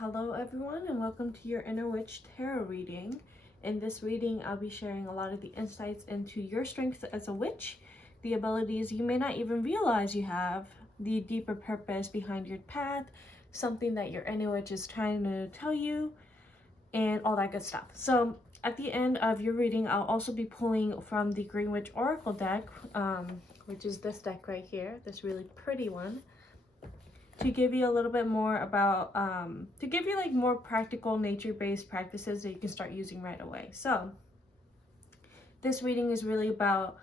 Hello everyone, and welcome to your Inner Witch Tarot reading. In this reading, I'll be sharing a lot of the insights into your strength as a witch, the abilities you may not even realize you have, the deeper purpose behind your path, something that your inner witch is trying to tell you, and all that good stuff. So at the end of your reading, I'll also be pulling from the Green Witch Oracle deck, which is this deck right here, this really pretty one, to give you a little bit more about, to give you like more practical nature-based practices that you can start using right away. So this reading is really about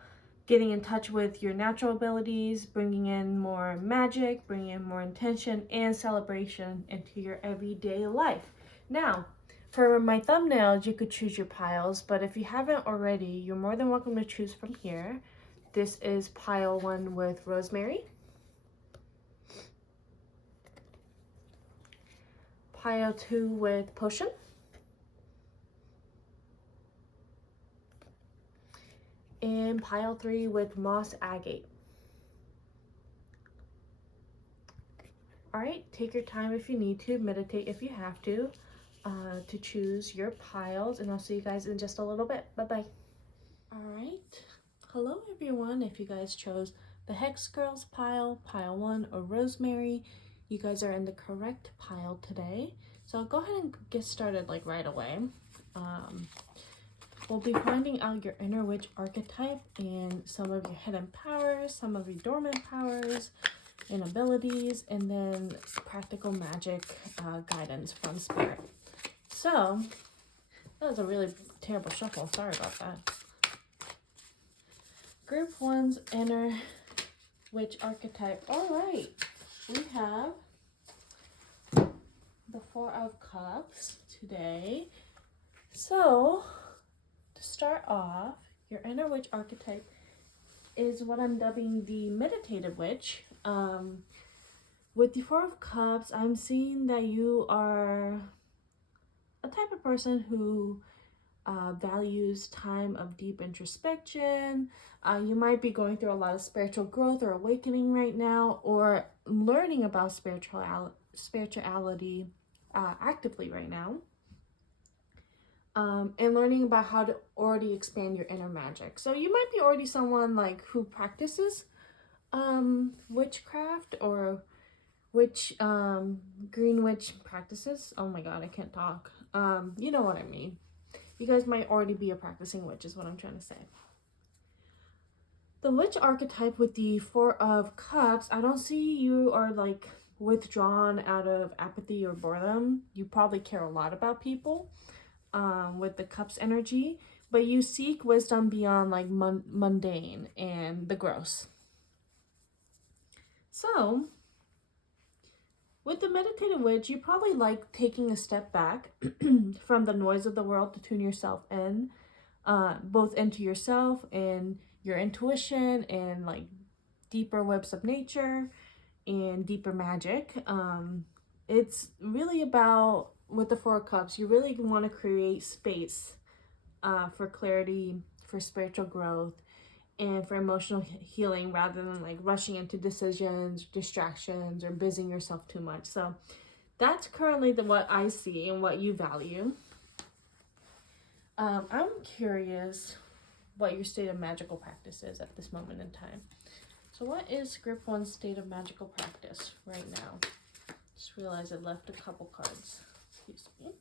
getting in touch with your natural abilities, bringing in more magic, bringing in more intention and celebration into your everyday life. Now, for my thumbnails, you could choose your piles, but if you haven't already, you're more than welcome to choose from here. This is pile 1 with Rosemary. Pile 2 with Potion. And pile 3 with Moss Agate. Alright, take your time if you need to, meditate if you have to choose your piles, and I'll see you guys in just a little bit. Bye-bye. Alright, hello everyone. If you guys chose the Hex Girls pile, pile 1, or Rosemary, you guys are in the correct pile today. So I'll go ahead and get started like right away. We'll be finding out your inner witch archetype and some of your hidden powers, some of your dormant powers and abilities, and then practical magic guidance from spirit. So that was a really terrible shuffle. Sorry about that. Group 1's inner witch archetype. All right, we have the 4 of Cups today. So to start off, your inner witch archetype is what I'm dubbing the meditative witch. With the 4 of Cups, I'm seeing that you are a type of person who values time of deep introspection. You might be going through a lot of spiritual growth or awakening right now, or learning about spirituality actively right now. And learning about how to already expand your inner magic. So you might be already someone like who practices witchcraft or green witch practices. Oh my god, I can't talk. You know what I mean. You guys might already be a practicing witch is what I'm trying to say. The witch archetype with the 4 of Cups, I don't see you are like withdrawn out of apathy or boredom. You probably care a lot about people. With the Cups energy, but you seek wisdom beyond like mundane and the gross. So with the meditative witch, you probably like taking a step back from the noise of the world to tune yourself in, both into yourself and your intuition and like deeper webs of nature and deeper magic. It's really about, with the 4 of Cups, you really want to create space for clarity, for spiritual growth, and for emotional healing, rather than like rushing into decisions, distractions, or busying yourself too much. So that's currently what I see and what you value. I'm curious what your state of magical practice is at this moment in time. So what is Group 1's state of magical practice right now? Just realized I left a couple cards. Excuse me.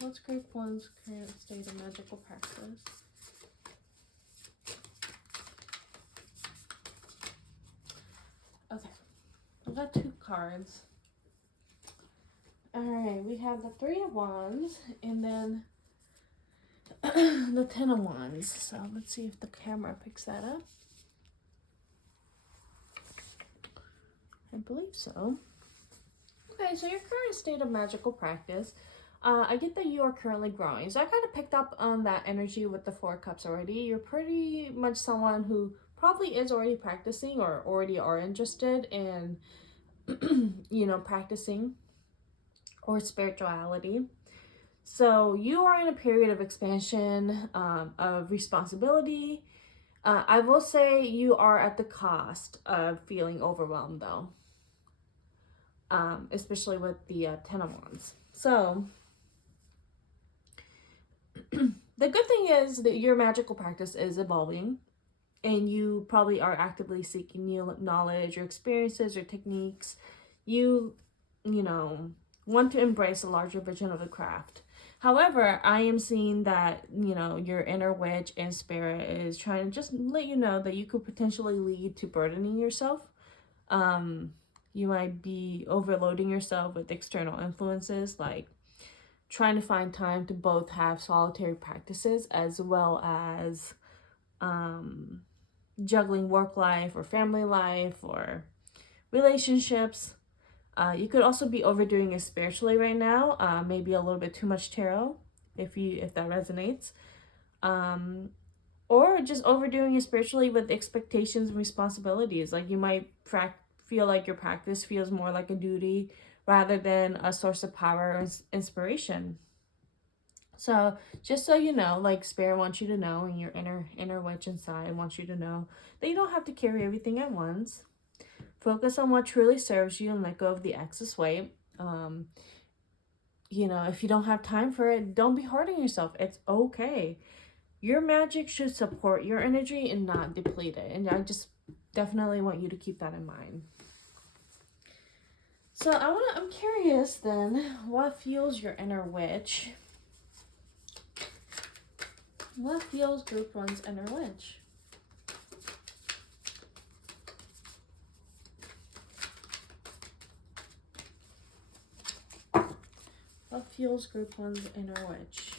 What's Group 1's current state of magical practice? Okay, I got 2 cards. Alright, we have the 3 of Wands and then the 10 of Wands. So let's see if the camera picks that up. I believe so. Okay, so your current state of magical practice, I get that you are currently growing. So I kind of picked up on that energy with the 4 Cups already. You're pretty much someone who probably is already practicing or already are interested in, you know, practicing or spirituality. So you are in a period of expansion, of responsibility. I will say you are at the cost of feeling overwhelmed though. especially with the 10 of Wands. So the good thing is that your magical practice is evolving, and you probably are actively seeking new knowledge or experiences or techniques. You know, want to embrace a larger vision of the craft. However, I am seeing that, your inner witch and spirit is trying to just let you know that you could potentially lead to burdening yourself. You might be overloading yourself with external influences, like trying to find time to both have solitary practices as well as juggling work life or family life or relationships. You could also be overdoing it spiritually right now. Maybe a little bit too much tarot, if that resonates. Or just overdoing it spiritually with expectations and responsibilities. Like you might feel like your practice feels more like a duty rather than a source of power or inspiration. So just so you know, like Spirit wants you to know, and your inner witch inside wants you to know that you don't have to carry everything at once. Focus on what truly serves you and let go of the excess weight. If you don't have time for it, don't be hard on yourself. It's okay. Your magic should support your energy and not deplete it. And I just definitely want you to keep that in mind. So I'm curious then, what fuels your inner witch? What fuels group one's inner witch? What fuels group one's inner witch?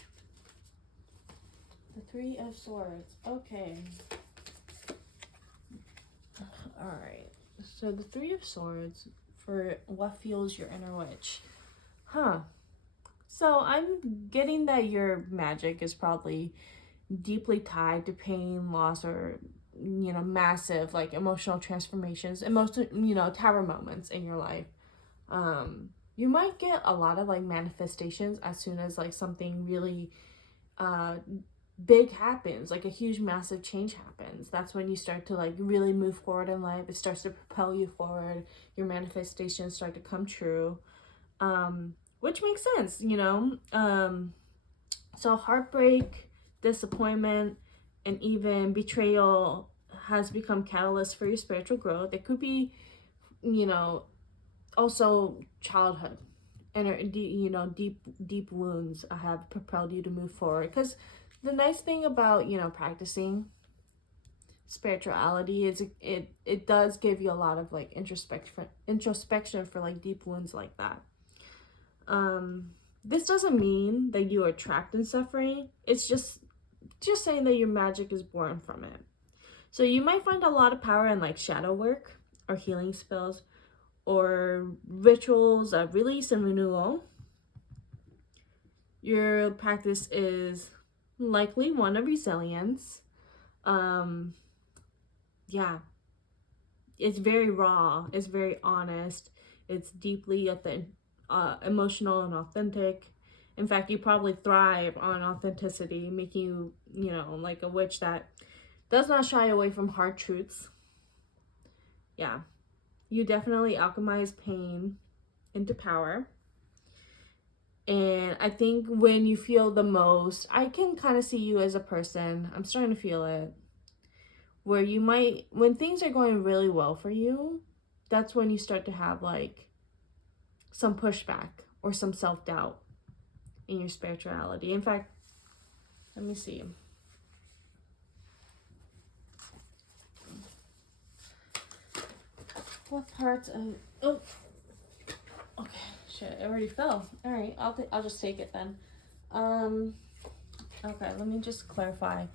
The Three of Swords. Okay. Alright. So the Three of Swords for what fuels your inner witch. So I'm getting that your magic is probably deeply tied to pain, loss, or massive like emotional transformations and most tower moments in your life. You might get a lot of like manifestations as soon as like something really big happens, like a huge massive change happens. That's when you start to like really move forward in life. It starts to propel you forward. Your manifestations start to come true, which makes sense. So heartbreak, disappointment, and even betrayal has become catalyst for your spiritual growth. It could be also childhood and deep wounds have propelled you to move forward. Because the nice thing about practicing spirituality is it does give you a lot of like introspection for like deep wounds like that. This doesn't mean that you are trapped in suffering. It's just saying that your magic is born from it. So you might find a lot of power in like shadow work or healing spells or rituals of release and renewal. Your practice is likely one of resilience. It's very raw, it's very honest, it's deeply emotional and authentic. In fact, you probably thrive on authenticity, making you like a witch that does not shy away from hard truths. You definitely alchemize pain into power. And I think when you feel the most, I can kind of see you as a person, I'm starting to feel it, where you might, when things are going really well for you, that's when you start to have like some pushback or some self-doubt in your spirituality. In fact, let me see. What parts of, oh, okay, shit, it already fell. All right, I'll just take it then. Okay, let me just clarify.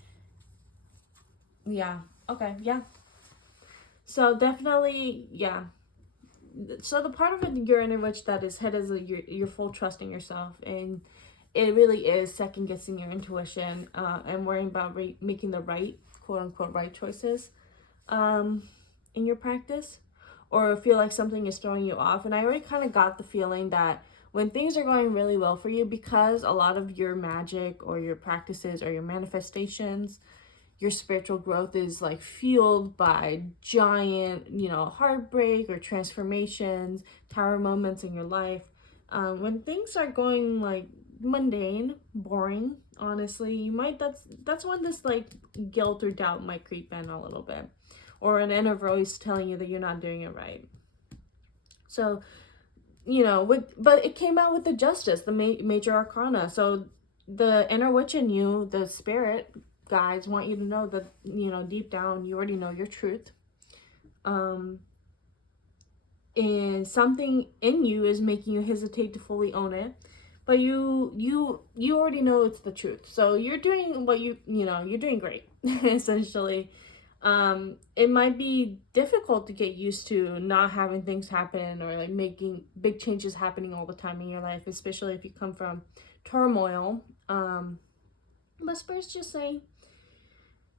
Okay, so definitely, so the part of it you're in which that is head is your full trust in yourself, and it really is second guessing your intuition and worrying about making the right, quote unquote, right choices in your practice, or feel like something is throwing you off. And I already kind of got the feeling that when things are going really well for you, because a lot of your magic or your practices or your manifestations, your spiritual growth is like fueled by giant, heartbreak or transformations, tower moments in your life. When things are going like mundane, boring, honestly, you might, that's when this like guilt or doubt might creep in a little bit, or an inner voice telling you that you're not doing it right. So, but it came out with the Justice, the major arcana. So the inner witch in you, the spirit guides want you to know that, deep down, you already know your truth. And something in you is making you hesitate to fully own it, but you already know it's the truth. So you're doing what you're doing great, essentially. It might be difficult to get used to not having things happen, or like making big changes happening all the time in your life, especially if you come from turmoil. But spirits just say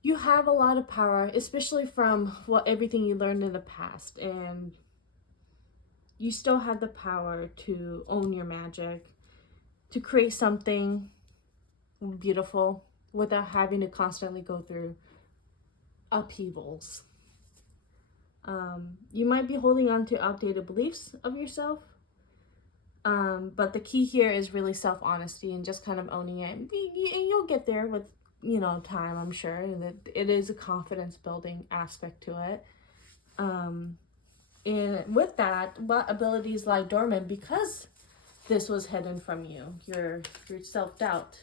you have a lot of power, especially from everything you learned in the past, and you still have the power to own your magic, to create something beautiful without having to constantly go through upheavals. You might be holding on to outdated beliefs of yourself, but the key here is really self-honesty and just kind of owning it. And you'll get there with time, I'm sure. That it is a confidence building aspect to it. And with that, what abilities lie dormant because this was hidden from you? Your self-doubt.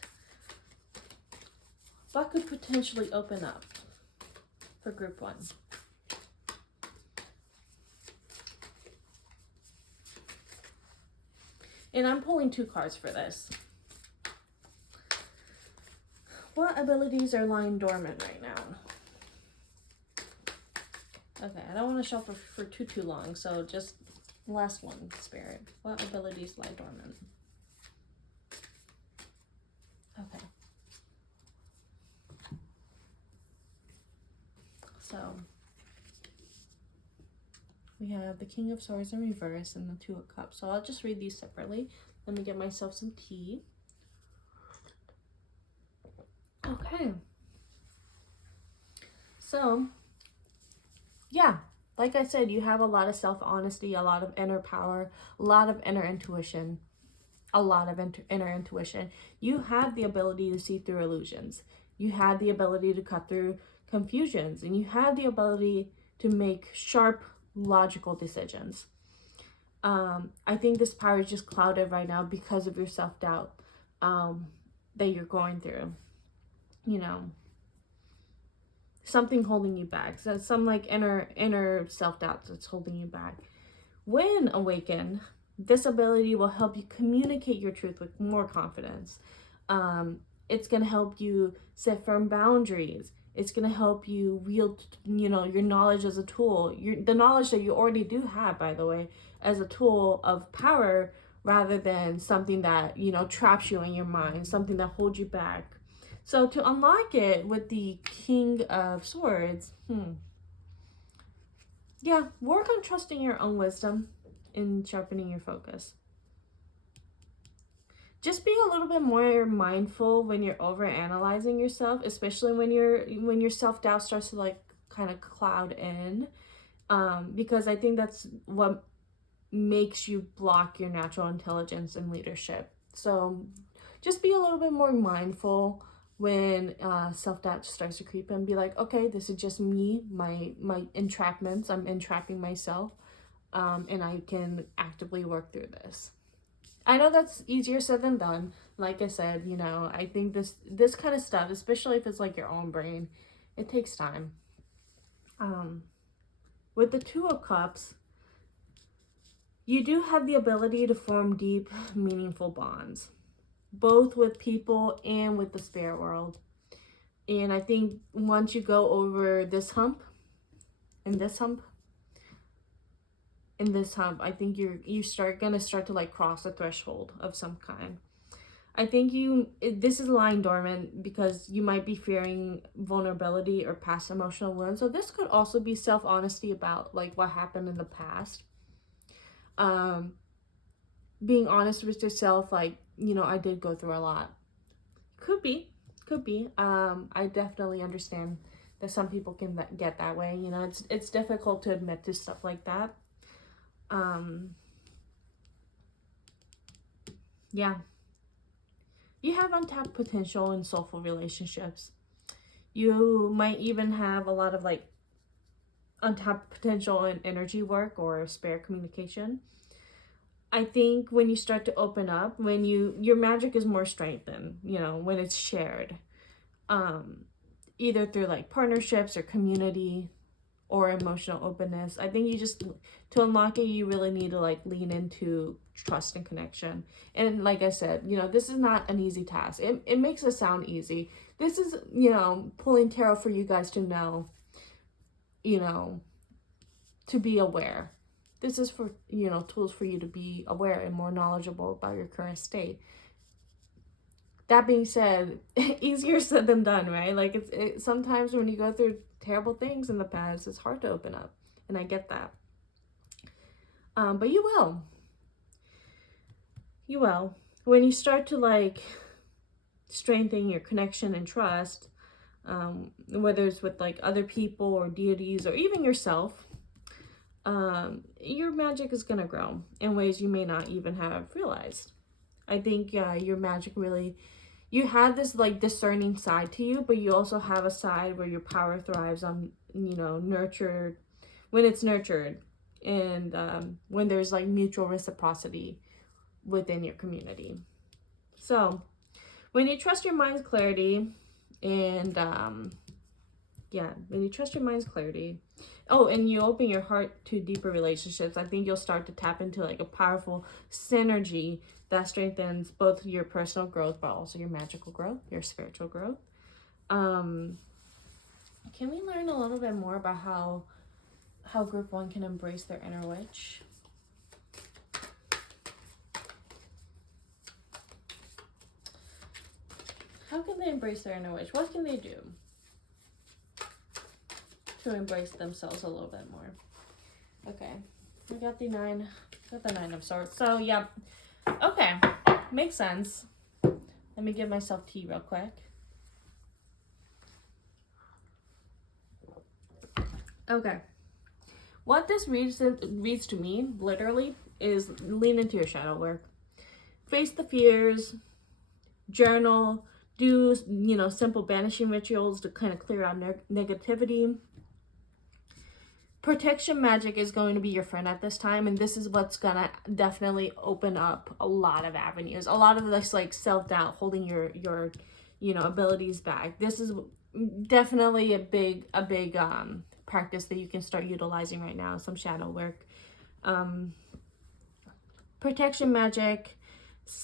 What could potentially open up for group 1? And I'm pulling 2 cards for this. What abilities are lying dormant right now? Okay, I don't want to shuffle for too long, so just last one, Spirit. What abilities lie dormant? Okay. So, we have the King of Swords in reverse and the Two of Cups. So I'll just read these separately. Let me get myself some tea. Okay. So, yeah, like I said, you have a lot of self-honesty, a lot of inner power, a lot of inner intuition, inner intuition. You have the ability to see through illusions. You have the ability to cut through confusions, and you have the ability to make sharp, logical decisions. I think this power is just clouded right now because of your self-doubt that you're going through. Something holding you back. So some like inner self-doubt that's holding you back. When awakened, this ability will help you communicate your truth with more confidence. It's going to help you set firm boundaries. It's going to help you wield, your knowledge as a tool. The knowledge that you already do have, by the way, as a tool of power, rather than something that, traps you in your mind, something that holds you back. So to unlock it with the King of Swords, yeah, work on trusting your own wisdom and sharpening your focus. Just be a little bit more mindful when you're over analyzing yourself, especially when your self-doubt starts to like kind of cloud in, because I think that's what makes you block your natural intelligence and leadership. So just be a little bit more mindful when self-doubt starts to creep in. Be like, okay, this is just me, my entrapments. I'm entrapping myself, and I can actively work through this. I know that's easier said than done. Like I said, I think this kind of stuff, especially if it's like your own brain, it takes time. With the Two of Cups, you do have the ability to form deep, meaningful bonds, both with people and with the spirit world. And I think once you go over this hump, and this hump, and this hump, I think you're gonna start to like cross a threshold of some kind. I think this is lying dormant because you might be fearing vulnerability or past emotional wounds. So this could also be self-honesty about like what happened in the past. Being honest with yourself, like, I did go through a lot. Could be Could be. I definitely understand that some people can get that way. You know, it's difficult to admit to stuff like that. Yeah. You have untapped potential in soulful relationships. You might even have a lot of like untapped potential in energy work or spare communication. I think when you start to open up, when your magic is more strengthened, you know, when it's shared. Either through like partnerships or community or emotional openness. I think you just, to unlock it, you really need to like lean into trust and connection. And like I said, you know, this is not an easy task. It makes it sound easy. This is, you know, pulling tarot for you guys to know, you know, to be aware. This is for, you know, tools for you to be aware and more knowledgeable about your current state. That being said, easier said than done, right? Like it sometimes when you go through terrible things in the past, it's hard to open up, and I get that. But you will. You will. When you start to like strengthen your connection and trust, whether it's with like other people or deities or even yourself, your magic is gonna grow in ways you may not even have realized. I think your magic really, you have this like discerning side to you, but you also have a side where your power thrives on, you know, nurtured, when it's nurtured, and when there's like mutual reciprocity within your community. So when you trust your mind's clarity and when you trust your mind's clarity, and you open your heart to deeper relationships, I think you'll start to tap into like a powerful synergy that strengthens both your personal growth, but also your magical growth, your spiritual growth. Can we learn a little bit more about how group 1 can embrace their inner witch? How can they embrace their inner witch? What can they do to embrace themselves a little bit more? Okay, we got the nine of swords. So yeah, okay, makes sense. Let me give myself tea real quick. Okay, what this reads to me literally is lean into your shadow work, face the fears, journal, do, you know, simple banishing rituals to kind of clear out negativity. Protection magic is going to be your friend at this time, and this is what's gonna definitely open up a lot of avenues, a lot of this like self-doubt holding your you know, abilities back. This is definitely a big practice that you can start utilizing right now, some shadow work. Protection magic,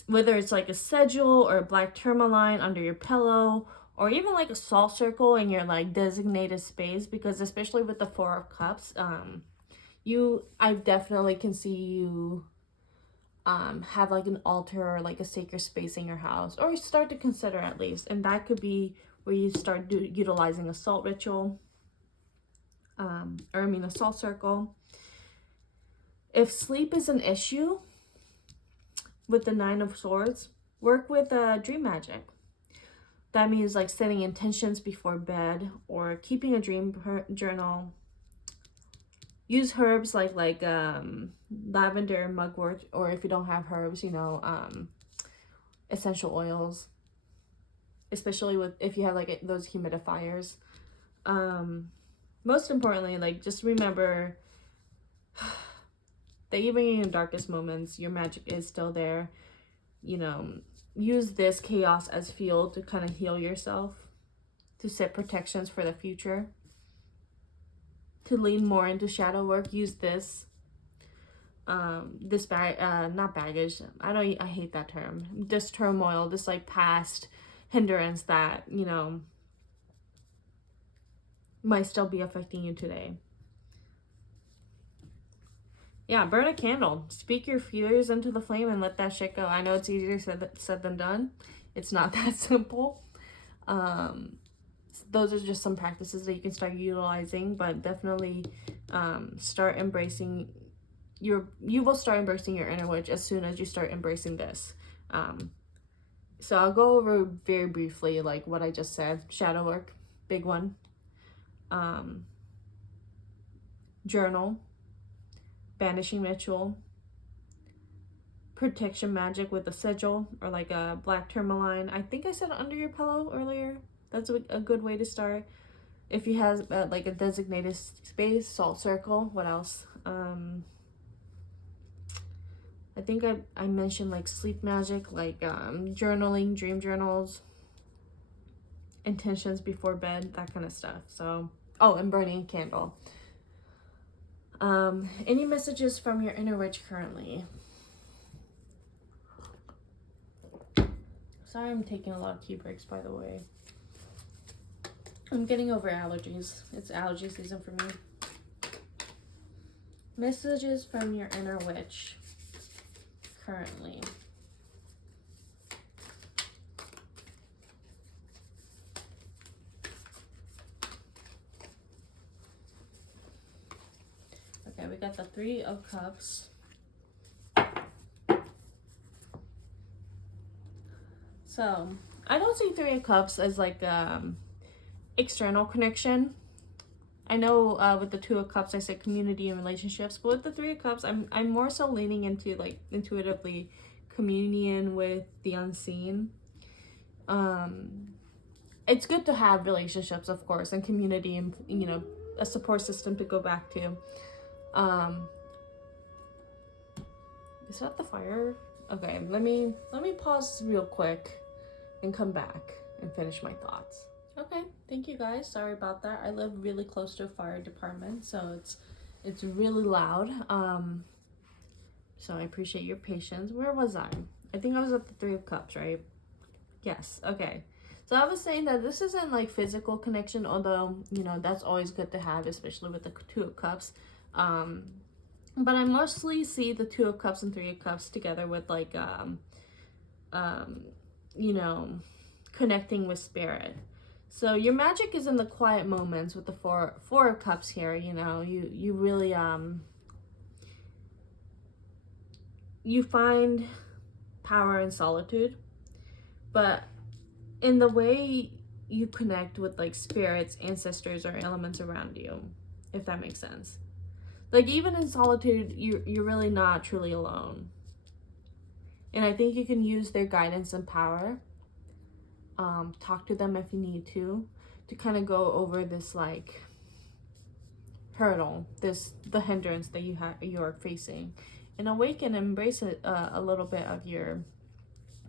whether it's like a sigil or a black tourmaline under your pillow, or even like a salt circle in your like designated space, because especially with the 4 of Cups, I definitely can see you have like an altar or like a sacred space in your house, or start to consider at least, and that could be where you start utilizing a salt ritual, a salt circle. If sleep is an issue with the 9 of Swords, work with dream magic. That means like setting intentions before bed or keeping a dream journal. Use herbs like lavender, mugwort, or if you don't have herbs, you know, essential oils. Especially if you have like those humidifiers. Most importantly, like just remember that even in your darkest moments, your magic is still there. You know, use this chaos as fuel to kind of heal yourself, to set protections for the future, to lean more into shadow work. Use this not baggage, I hate that term, this turmoil, this like past hindrance that, you know, might still be affecting you today. Yeah, burn a candle. Speak your fears into the flame and let that shit go. I know it's easier said than done. It's not that simple. Those are just some practices that you can start utilizing, but definitely start embracing you will start embracing your inner witch as soon as you start embracing this. So I'll go over very briefly like what I just said. Shadow work, big one. Journal, banishing ritual, protection magic with a sigil or like a black tourmaline. I think I said under your pillow earlier. That's a good way to start. If you have like a designated space, salt circle. What else? I think I mentioned like sleep magic, like journaling, dream journals, intentions before bed, that kind of stuff. So, oh, and burning a candle. Any messages from your inner witch currently? Sorry, I'm taking a lot of tea breaks, by the way. I'm getting over allergies. It's allergy season for me. Messages from your inner witch currently. Okay, we got the Three of Cups. So, I don't see Three of Cups as like external connection. I know with the Two of Cups I said community and relationships, but with the Three of Cups I'm more so leaning into like intuitively communion with the unseen. It's good to have relationships, of course, and community, and you know, a support system to go back to. Is that the fire? Okay, let me pause real quick and come back and finish my thoughts. Okay, thank you guys. Sorry about that. I live really close to a fire department, so it's really loud. So I appreciate your patience. Where was I? I think I was at the Three of Cups, right? Yes. Okay. So I was saying that this isn't like physical connection, although, you know, that's always good to have, especially with the Two of Cups. But I mostly see the Two of Cups and Three of Cups together with like, you know, connecting with spirit. So your magic is in the quiet moments with the Four of Cups here. You know, you really, you find power in solitude, but in the way you connect with like spirits, ancestors, or elements around you, if that makes sense. Like even in solitude, you're really not truly alone. And I think you can use their guidance and power. Talk to them if you need to kind of go over this like hurdle, the hindrance that you're facing, and awaken and embrace it a little bit of your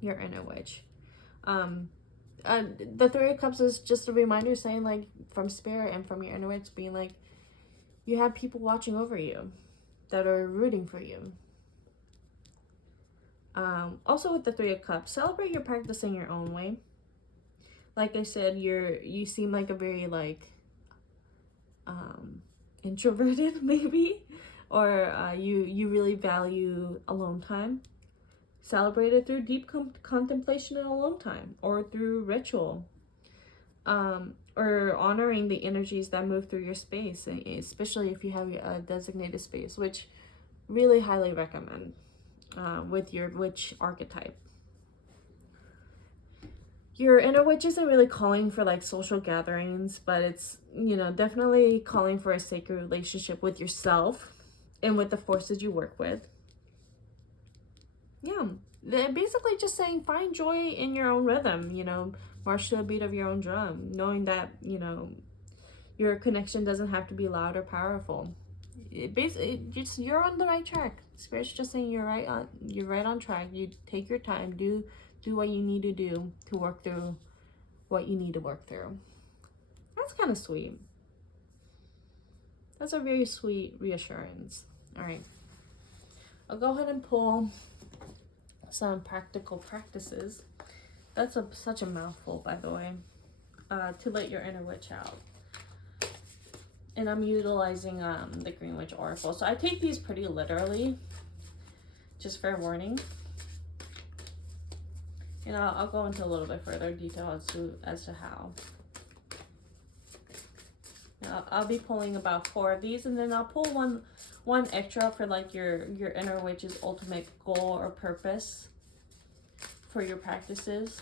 inner witch. The Three of Cups is just a reminder saying like from spirit and from your inner witch being like you have people watching over you that are rooting for you. Also with the Three of Cups, celebrate your practice in your own way. Like I said, you seem like a very like introverted maybe, or you really value alone time. Celebrate it through deep contemplation and alone time, or through ritual, or honoring the energies that move through your space, especially if you have a designated space, which really highly recommend with your witch archetype. Your inner witch isn't really calling for like social gatherings, but it's, you know, definitely calling for a sacred relationship with yourself and with the forces you work with. Yeah, they're basically just saying find joy in your own rhythm, you know, march to the beat of your own drum, knowing that, you know, your connection doesn't have to be loud or powerful. Just you're on the right track. Spirit's just saying you're right on track. You take your time, do what you need to do to work through what you need to work through. That's kind of sweet. That's a very sweet reassurance. All right, I'll go ahead and pull some practical practices. That's such a mouthful, by the way, to let your inner witch out. And I'm utilizing the Green Witch Oracle. So I take these pretty literally, just fair warning. And I'll go into a little bit further detail as to how. Now, I'll be pulling about 4 of these, and then I'll pull one extra for like your inner witch's ultimate goal or purpose for your practices.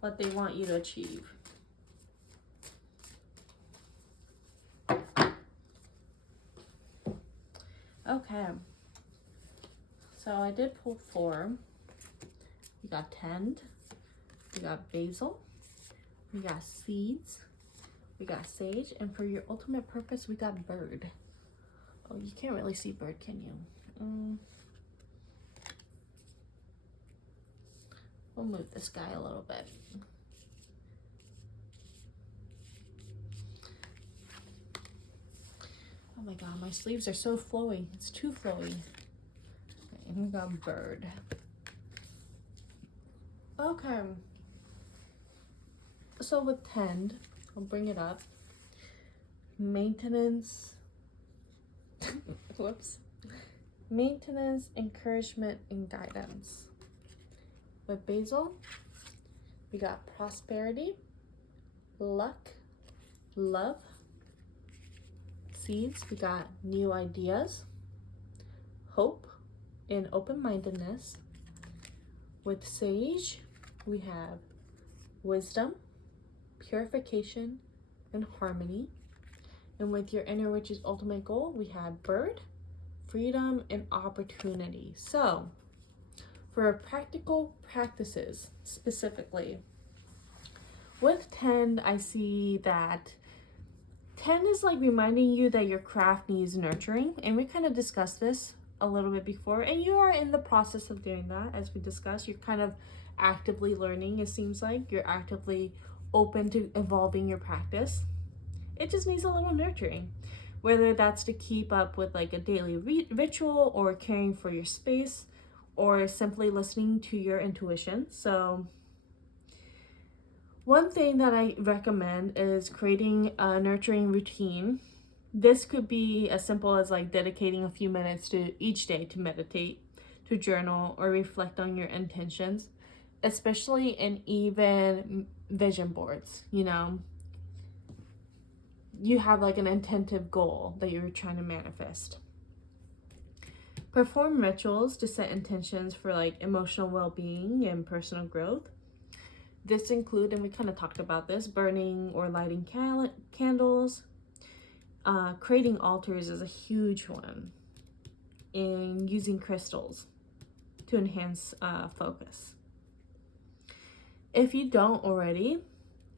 What they want you to achieve. Okay. So I did pull 4. We got tend. We got basil. We got seeds. We got sage. And for your ultimate purpose, we got bird. Oh, you can't really see bird, can you? We'll move this guy a little bit. Oh my god, my sleeves are so flowy. It's too flowy. Okay, and we got bird. Okay. So with tend, I'll bring it up. Maintenance. Whoops. Maintenance, encouragement, and guidance. With basil, we got prosperity, luck, love. Seeds, we got new ideas, hope, and open-mindedness. With sage, we have wisdom, purification, and harmony. And with your inner witch's ultimate goal, we have bird, freedom, and opportunity. So for practical practices specifically, with tend, I see that tend is like reminding you that your craft needs nurturing, and we kind of discussed this a little bit before, and you are in the process of doing that. As we discussed, you're kind of actively learning. It seems like you're actively open to evolving your practice. It just needs a little nurturing, whether that's to keep up with like a daily ritual, or caring for your space, or simply listening to your intuition. So one thing that I recommend is creating a nurturing routine. This could be as simple as like dedicating a few minutes to each day to meditate, to journal, or reflect on your intentions, especially in even vision boards. You know, you have like an intentive goal that you're trying to manifest. Perform rituals to set intentions for like emotional well-being and personal growth. This include, and we kind of talked about this, burning or lighting candles. Creating altars is a huge one. And using crystals to enhance focus. If you don't already,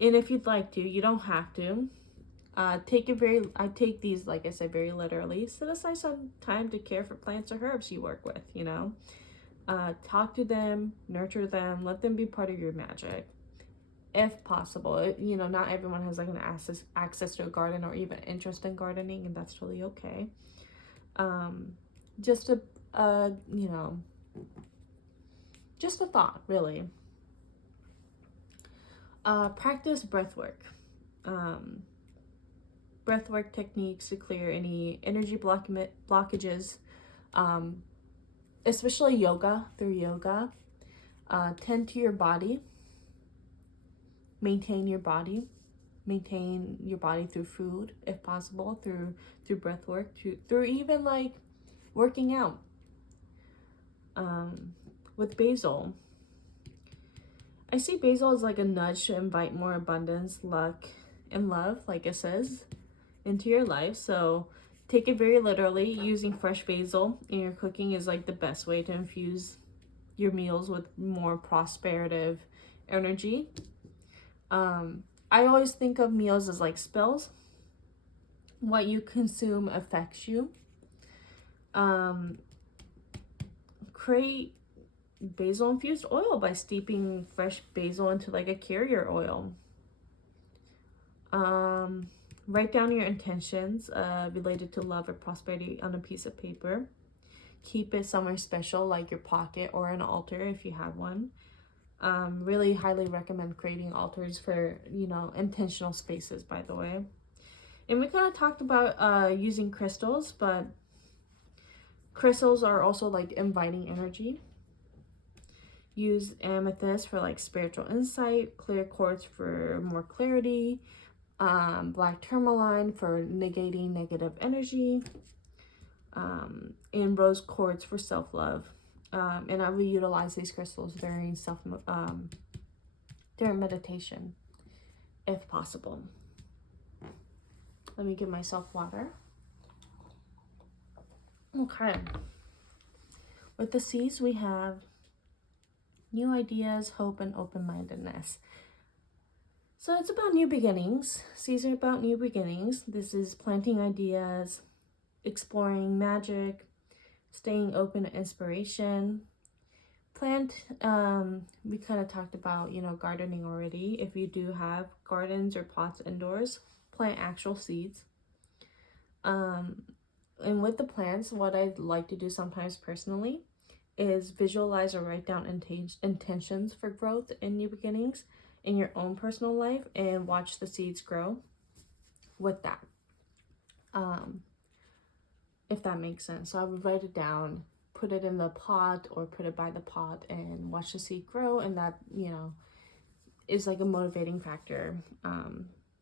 and if you'd like to, you don't have to. I take these, like I said, very literally. Set aside some time to care for plants or herbs you work with, you know. Talk to them, nurture them, let them be part of your magic. If possible, you know, not everyone has like an access to a garden or even interest in gardening, and that's totally okay. Just a, you know, just a thought, really. Practice breath work. Breathwork techniques to clear any energy blockages, especially yoga, through yoga. Tend to your body. Maintain your body through food, if possible, through breathwork, through even like working out. With basil, I see basil as like a nudge to invite more abundance, luck, and love, like it says, into your life. So take it very literally. Using fresh basil in your cooking is like the best way to infuse your meals with more prosperative energy. I always think of meals as like spills. What you consume affects you. Create basil infused oil by steeping fresh basil into like a carrier oil. Write down your intentions related to love or prosperity on a piece of paper. Keep it somewhere special, like your pocket or an altar if you have one. Really highly recommend creating altars for, you know, intentional spaces, by the way. And we kind of talked about using crystals, but crystals are also like inviting energy. Use amethyst for like spiritual insight, clear quartz for more clarity, black tourmaline for negating negative energy, and rose quartz for self-love. And I will utilize these crystals during during meditation, if possible. Let me give myself water. Okay. With the C's, we have new ideas, hope, and open-mindedness. So it's about new beginnings. C's are about new beginnings. This is planting ideas, exploring magic, staying open to inspiration. Plant, we kind of talked about, gardening already. If you do have gardens or pots indoors, plant actual seeds. And with the plants, what I like to do sometimes personally is visualize or write down intentions for growth and new beginnings in your own personal life and watch the seeds grow with that. If that makes sense. So I would write it down, put it in the pot or put it by the pot and watch the seed grow, and that, is like a motivating factor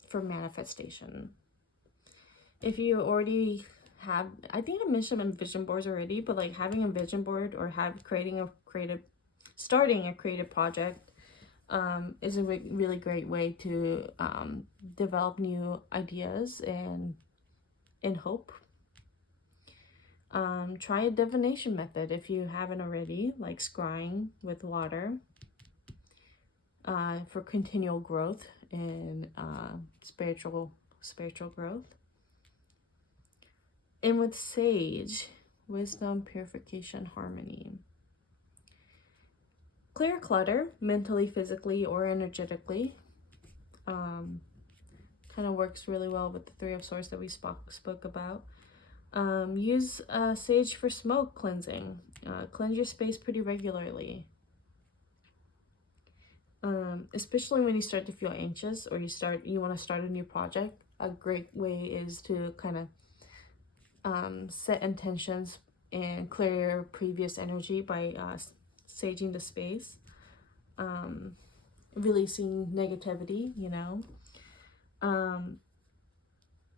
for manifestation. If you already have, I think I mentioned vision boards already, but like having a vision board or starting a creative project is a really great way to develop new ideas and hope. Try a divination method if you haven't already, like scrying with water, for continual growth and spiritual growth. And with sage, wisdom, purification, harmony. Clear clutter, mentally, physically, or energetically. Kind of works really well with the Three of Swords that we spoke about. Use sage for smoke cleansing. Cleanse your space pretty regularly. Especially when you start to feel anxious or you want to start a new project. A great way is to kind of set intentions and clear your previous energy by saging the space, releasing negativity,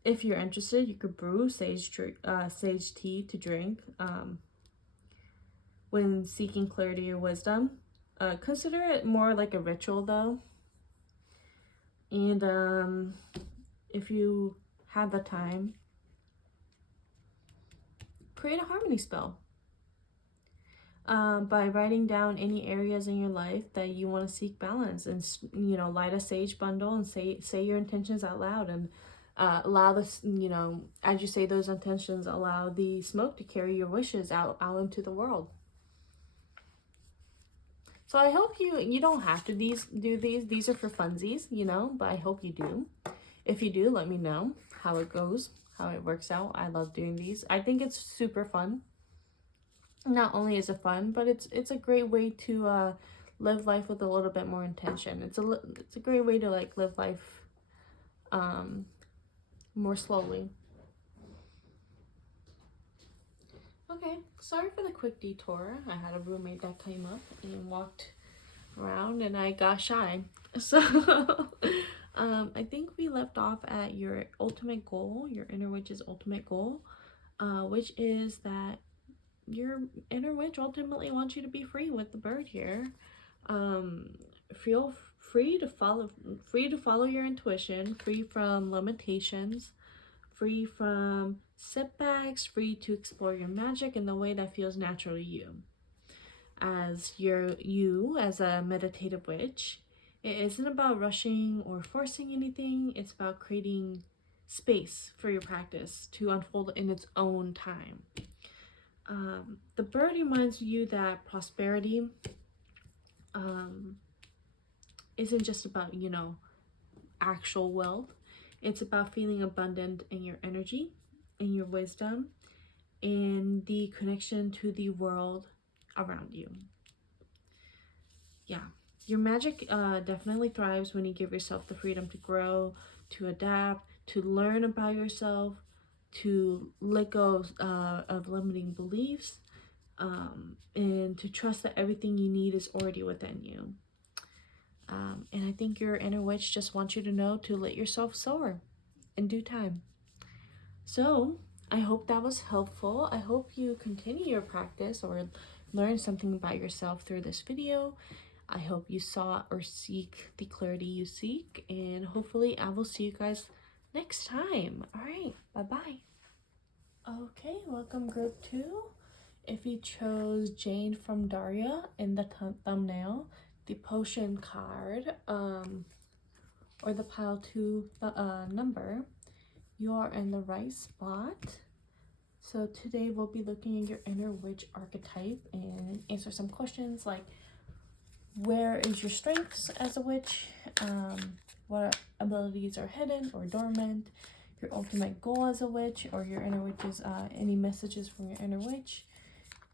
if you're interested, you could brew sage tea to drink when seeking clarity or wisdom. Consider it more like a ritual though, and if you have the time, create a harmony spell by writing down any areas in your life that you want to seek balance, and light a sage bundle and say your intentions out loud, and allow this, as you say those intentions, allow the smoke to carry your wishes out into the world. So I hope you don't have to do these. These are for funsies, but I hope you do. If you do, let me know how it goes, how it works out. I love doing these. I think it's super fun. Not only is it fun, but it's a great way to live life with a little bit more intention. It's a great way to like live life more slowly. Okay, sorry for the quick detour. I had a roommate that came up and walked around and I got shy. So I think we left off at your ultimate goal, your inner witch's ultimate goal, which is that your inner witch ultimately wants you to be free with the bird here. Feel free to follow your intuition, free from limitations, free from setbacks, free to explore your magic in the way that feels natural to you. As as a meditative witch, it isn't about rushing or forcing anything. It's about creating space for your practice to unfold in its own time. The bird reminds you that prosperity isn't just about, actual wealth. It's about feeling abundant in your energy, in your wisdom, and the connection to the world around you. Yeah, your magic definitely thrives when you give yourself the freedom to grow, to adapt, to learn about yourself, to let go of limiting beliefs, and to trust that everything you need is already within you. And I think your inner witch just wants you to know to let yourself soar in due time. So I hope that was helpful. I hope you continue your practice or learn something about yourself through this video. I hope you saw or seek the clarity you seek, and hopefully I will see you guys next time. All right, bye-bye. Okay, welcome group 2. If you chose Jane from Daria in the thumbnail, the potion card, or the pile 2 number, you are in the right spot. So today we'll be looking at your inner witch archetype and answer some questions like, where is your strengths as a witch? What abilities are hidden or dormant? Your ultimate goal as a witch, or your inner witch's, any messages from your inner witch.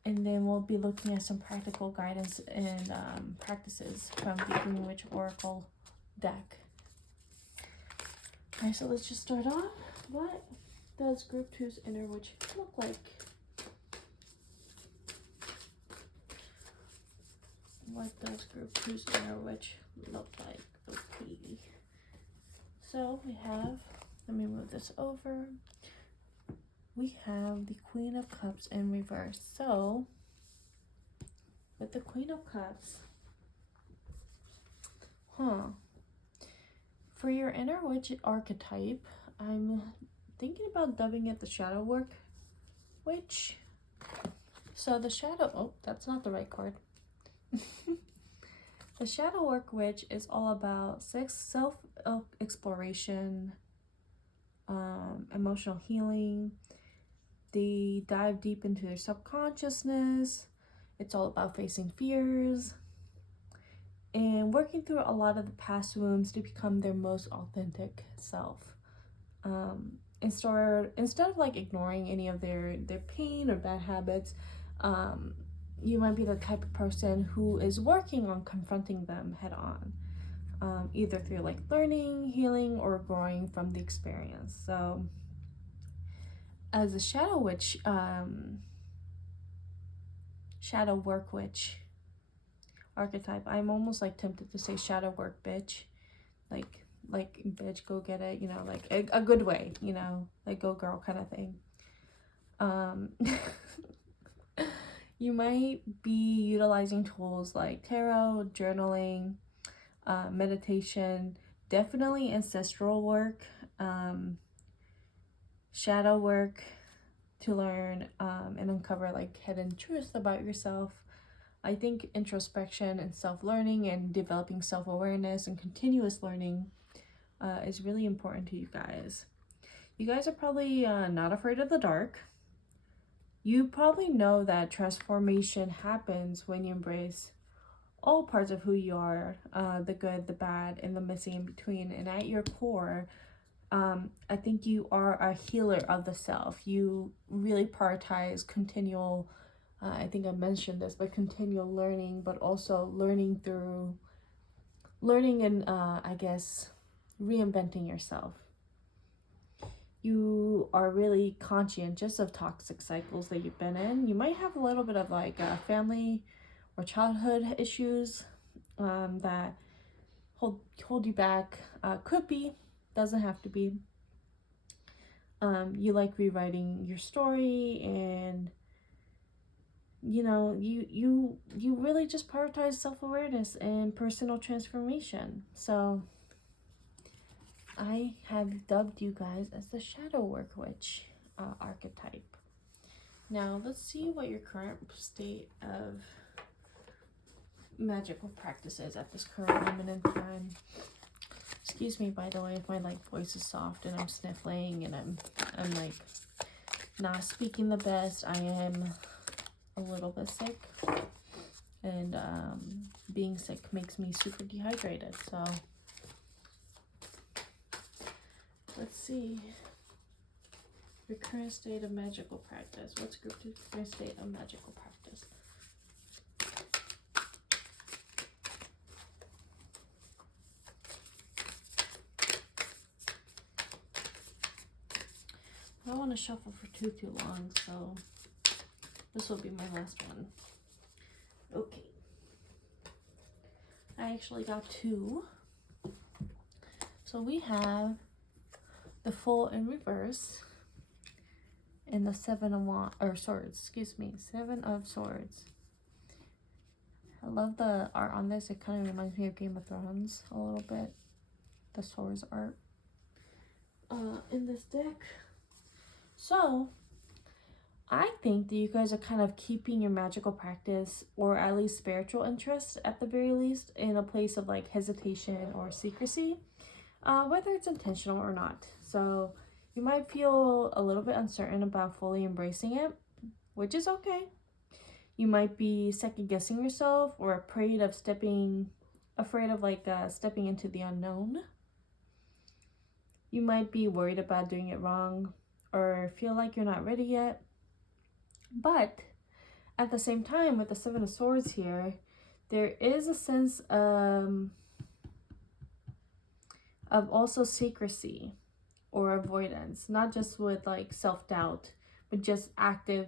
And then we'll be looking at some practical guidance and practices from the Green Witch Oracle deck. Alright, so let's just start off. What does group 2's inner witch look like? What does group 2's inner witch look like? Okay. So we have, let me move this over. We have the Queen of Cups in reverse. So with the Queen of Cups, for your inner witch archetype, I'm thinking about dubbing it the Shadow Work Witch. So the Shadow, oh, that's not the right card. The Shadow Work Witch is all about self-exploration, emotional healing. They dive deep into their subconsciousness. It's all about facing fears and working through a lot of the past wounds to become their most authentic self. Instead of like ignoring any of their pain or bad habits, you might be the type of person who is working on confronting them head on, either through like learning, healing, or growing from the experience. So as a Shadow Witch, Shadow Work Witch archetype, I'm almost like tempted to say Shadow Work Bitch, like bitch, go get it, you know, like a good way, you know, like go girl kind of thing. You might be utilizing tools like tarot, journaling, meditation, definitely ancestral work, shadow work to learn and uncover like hidden truths about yourself. I think introspection and self-learning and developing self-awareness and continuous learning is really important to you guys. You guys are probably not afraid of the dark. You probably know that transformation happens when you embrace all parts of who you are, the good, the bad, and the messy in between. And at your core, I think you are a healer of the self. You really prioritize continual, I think I mentioned this, but continual learning, but also learning and I guess reinventing yourself. You are really conscientious of toxic cycles that you've been in. You might have a little bit of like family or childhood issues that hold you back. Could be, doesn't have to be. You like rewriting your story, and you know, you really just prioritize self-awareness and personal transformation. So I have dubbed you guys as the Shadow Work Witch archetype. Now let's see what your current state of magical practice is at this current moment in time. Excuse me, by the way, if my like voice is soft and I'm sniffling and I'm like not speaking the best. I am a little bit sick, and being sick makes me super dehydrated. So let's see your current state of magical practice. What's group 2's current state of magical practice? I don't want to shuffle for too long, so this will be my last one. Okay. I actually got 2. So we have the Fool in reverse, in the Seven of Wands, or Swords, excuse me, Seven of Swords. I love the art on this. It kind of reminds me of Game of Thrones a little bit. The swords art in this deck. So, I think that you guys are kind of keeping your magical practice, or at least spiritual interest at the very least, in a place of like hesitation or secrecy, whether it's intentional or not. So you might feel a little bit uncertain about fully embracing it, which is okay. You might be second guessing yourself or afraid of stepping into the unknown. You might be worried about doing it wrong or feel like you're not ready yet. But at the same time, with the Seven of Swords here, there is a sense of also secrecy or avoidance, not just with like self-doubt, but just active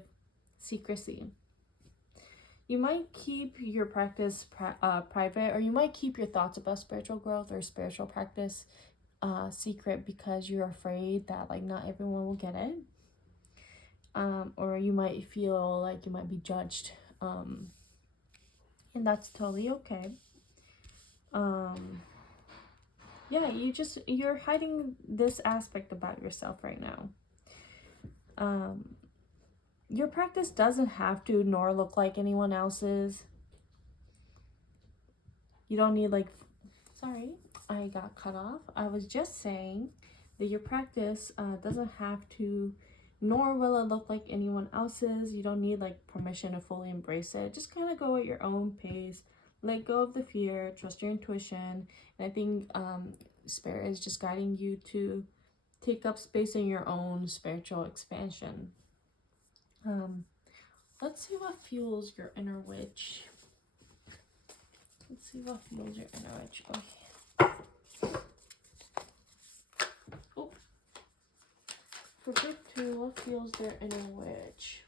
secrecy. You might keep your practice private, or you might keep your thoughts about spiritual growth or spiritual practice secret because you're afraid that like not everyone will get it. Or you might feel like you might be judged, and that's totally okay. Yeah, you're hiding this aspect about yourself right now. Your practice doesn't have to nor look like anyone else's. You don't need like, sorry, I got cut off. I was just saying that your practice doesn't have to, nor will it look like anyone else's. You don't need like permission to fully embrace it. Just kind of go at your own pace. Let go of the fear, trust your intuition. And I think Spirit is just guiding you to take up space in your own spiritual expansion. Let's see what fuels your inner witch. Let's see what fuels your inner witch. Okay. Oh. For group 2, what fuels their inner witch?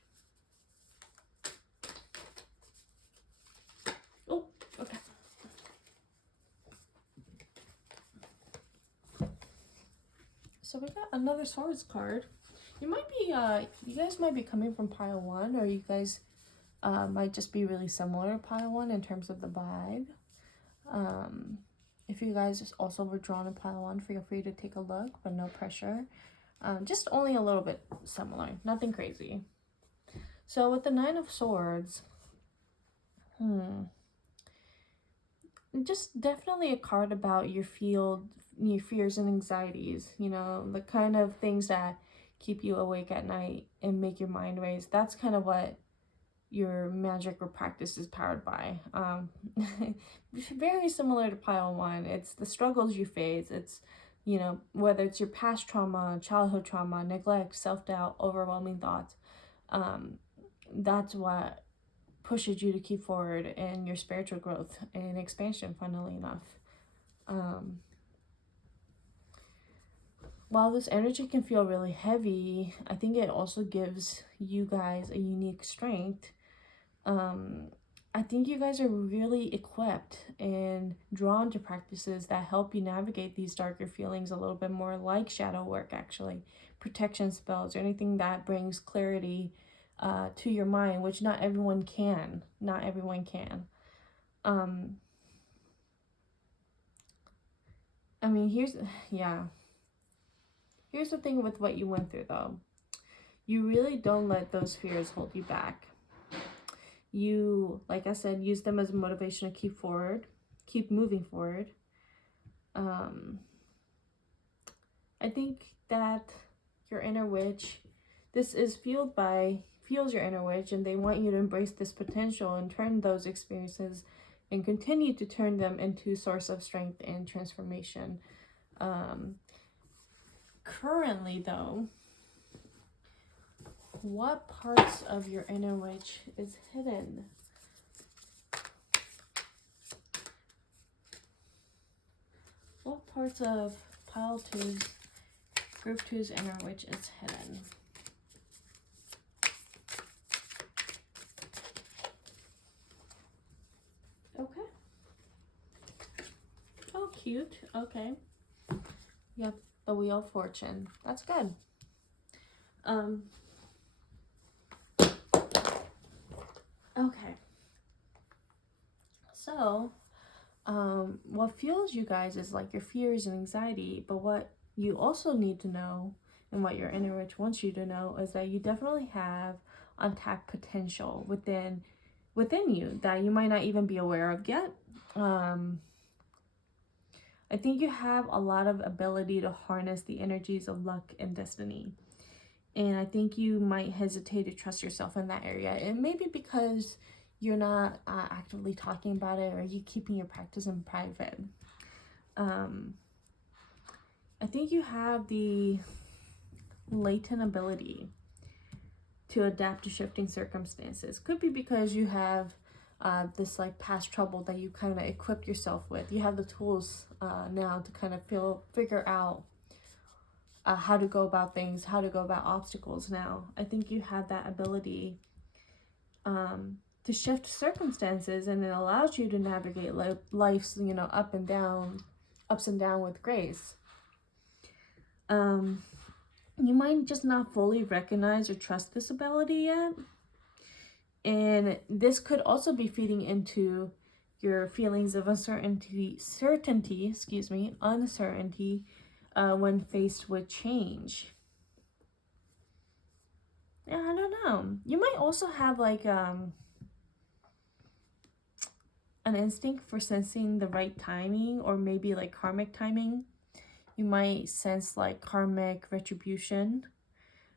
Oh, okay. So we got another Swords card. You might be, you guys might be coming from pile 1, or you guys might just be really similar to pile 1 in terms of the vibe. If you guys also were drawn in pile 1, feel free to take a look, but no pressure. Just only a little bit similar, nothing crazy. So with the Nine of Swords, just definitely a card about your fears and anxieties, you know, the kind of things that keep you awake at night and make your mind race. That's kind of what your magic or practice is powered by. Very similar to pile 1. It's the struggles you face. It's, you know, whether it's your past trauma, childhood trauma, neglect, self-doubt, overwhelming thoughts. That's what pushes you to keep forward in your spiritual growth and expansion, funnily enough. While this energy can feel really heavy, I think it also gives you guys a unique strength. I think you guys are really equipped and drawn to practices that help you navigate these darker feelings a little bit more, like shadow work, actually, protection spells, or anything that brings clarity to your mind, which not everyone can. Not everyone can. I mean, here's the thing with what you went through, though. You really don't let those fears hold you back. You, like I said, use them as motivation to keep moving forward. I think that your inner witch, this is fuels your inner witch, and they want you to embrace this potential and turn those experiences and continue to turn them into a source of strength and transformation. Currently, though, what parts of your inner witch is hidden? What parts of pile 2's, group 2's inner witch is hidden? Okay. Oh, cute. Okay. Yep, the Wheel of Fortune. That's good. So, what fuels you guys is like your fears and anxiety, but what you also need to know and what your inner witch wants you to know is that you definitely have untapped potential within you that you might not even be aware of yet. I think you have a lot of ability to harness the energies of luck and destiny. And I think you might hesitate to trust yourself in that area. It may be because you're not actively talking about it, or you keeping your practice in private. I think you have the latent ability to adapt to shifting circumstances. Could be because you have this like past trouble that you kind of equipped yourself with. You have the tools now to kind of figure out how to go about things, how to go about obstacles now. I think you have that ability to shift circumstances, and it allows you to navigate life's, ups and down with grace. You might just not fully recognize or trust this ability yet. And this could also be feeding into your feelings of uncertainty when faced with change. Yeah, I don't know. You might also have like an instinct for sensing the right timing, or maybe like karmic timing. You might sense like karmic retribution,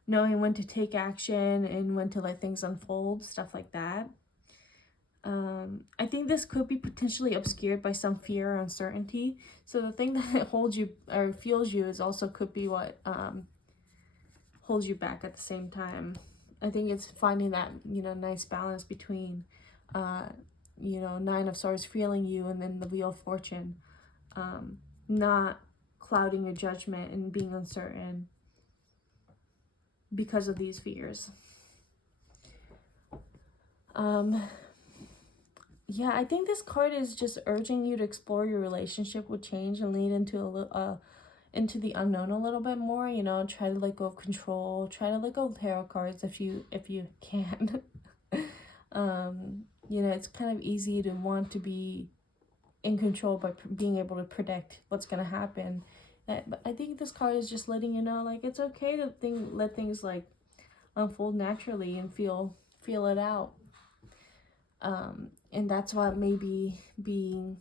knowing when to take action and when to let things unfold, stuff like that. I think this could be potentially obscured by some fear or uncertainty. So the thing that holds you or fuels you is also could be what holds you back at the same time. I think it's finding that, nice balance between, Nine of Swords fueling you, and then the Wheel of Fortune, not clouding your judgment and being uncertain because of these fears. Yeah, I think this card is just urging you to explore your relationship with change and lean into the unknown a little bit more. Try to let go of control. Try to let go of tarot cards if you can. It's kind of easy to want to be in control by being able to predict what's gonna happen. But I think this card is just letting you know, like, it's okay to let things like unfold naturally and feel it out. And that's what maybe being,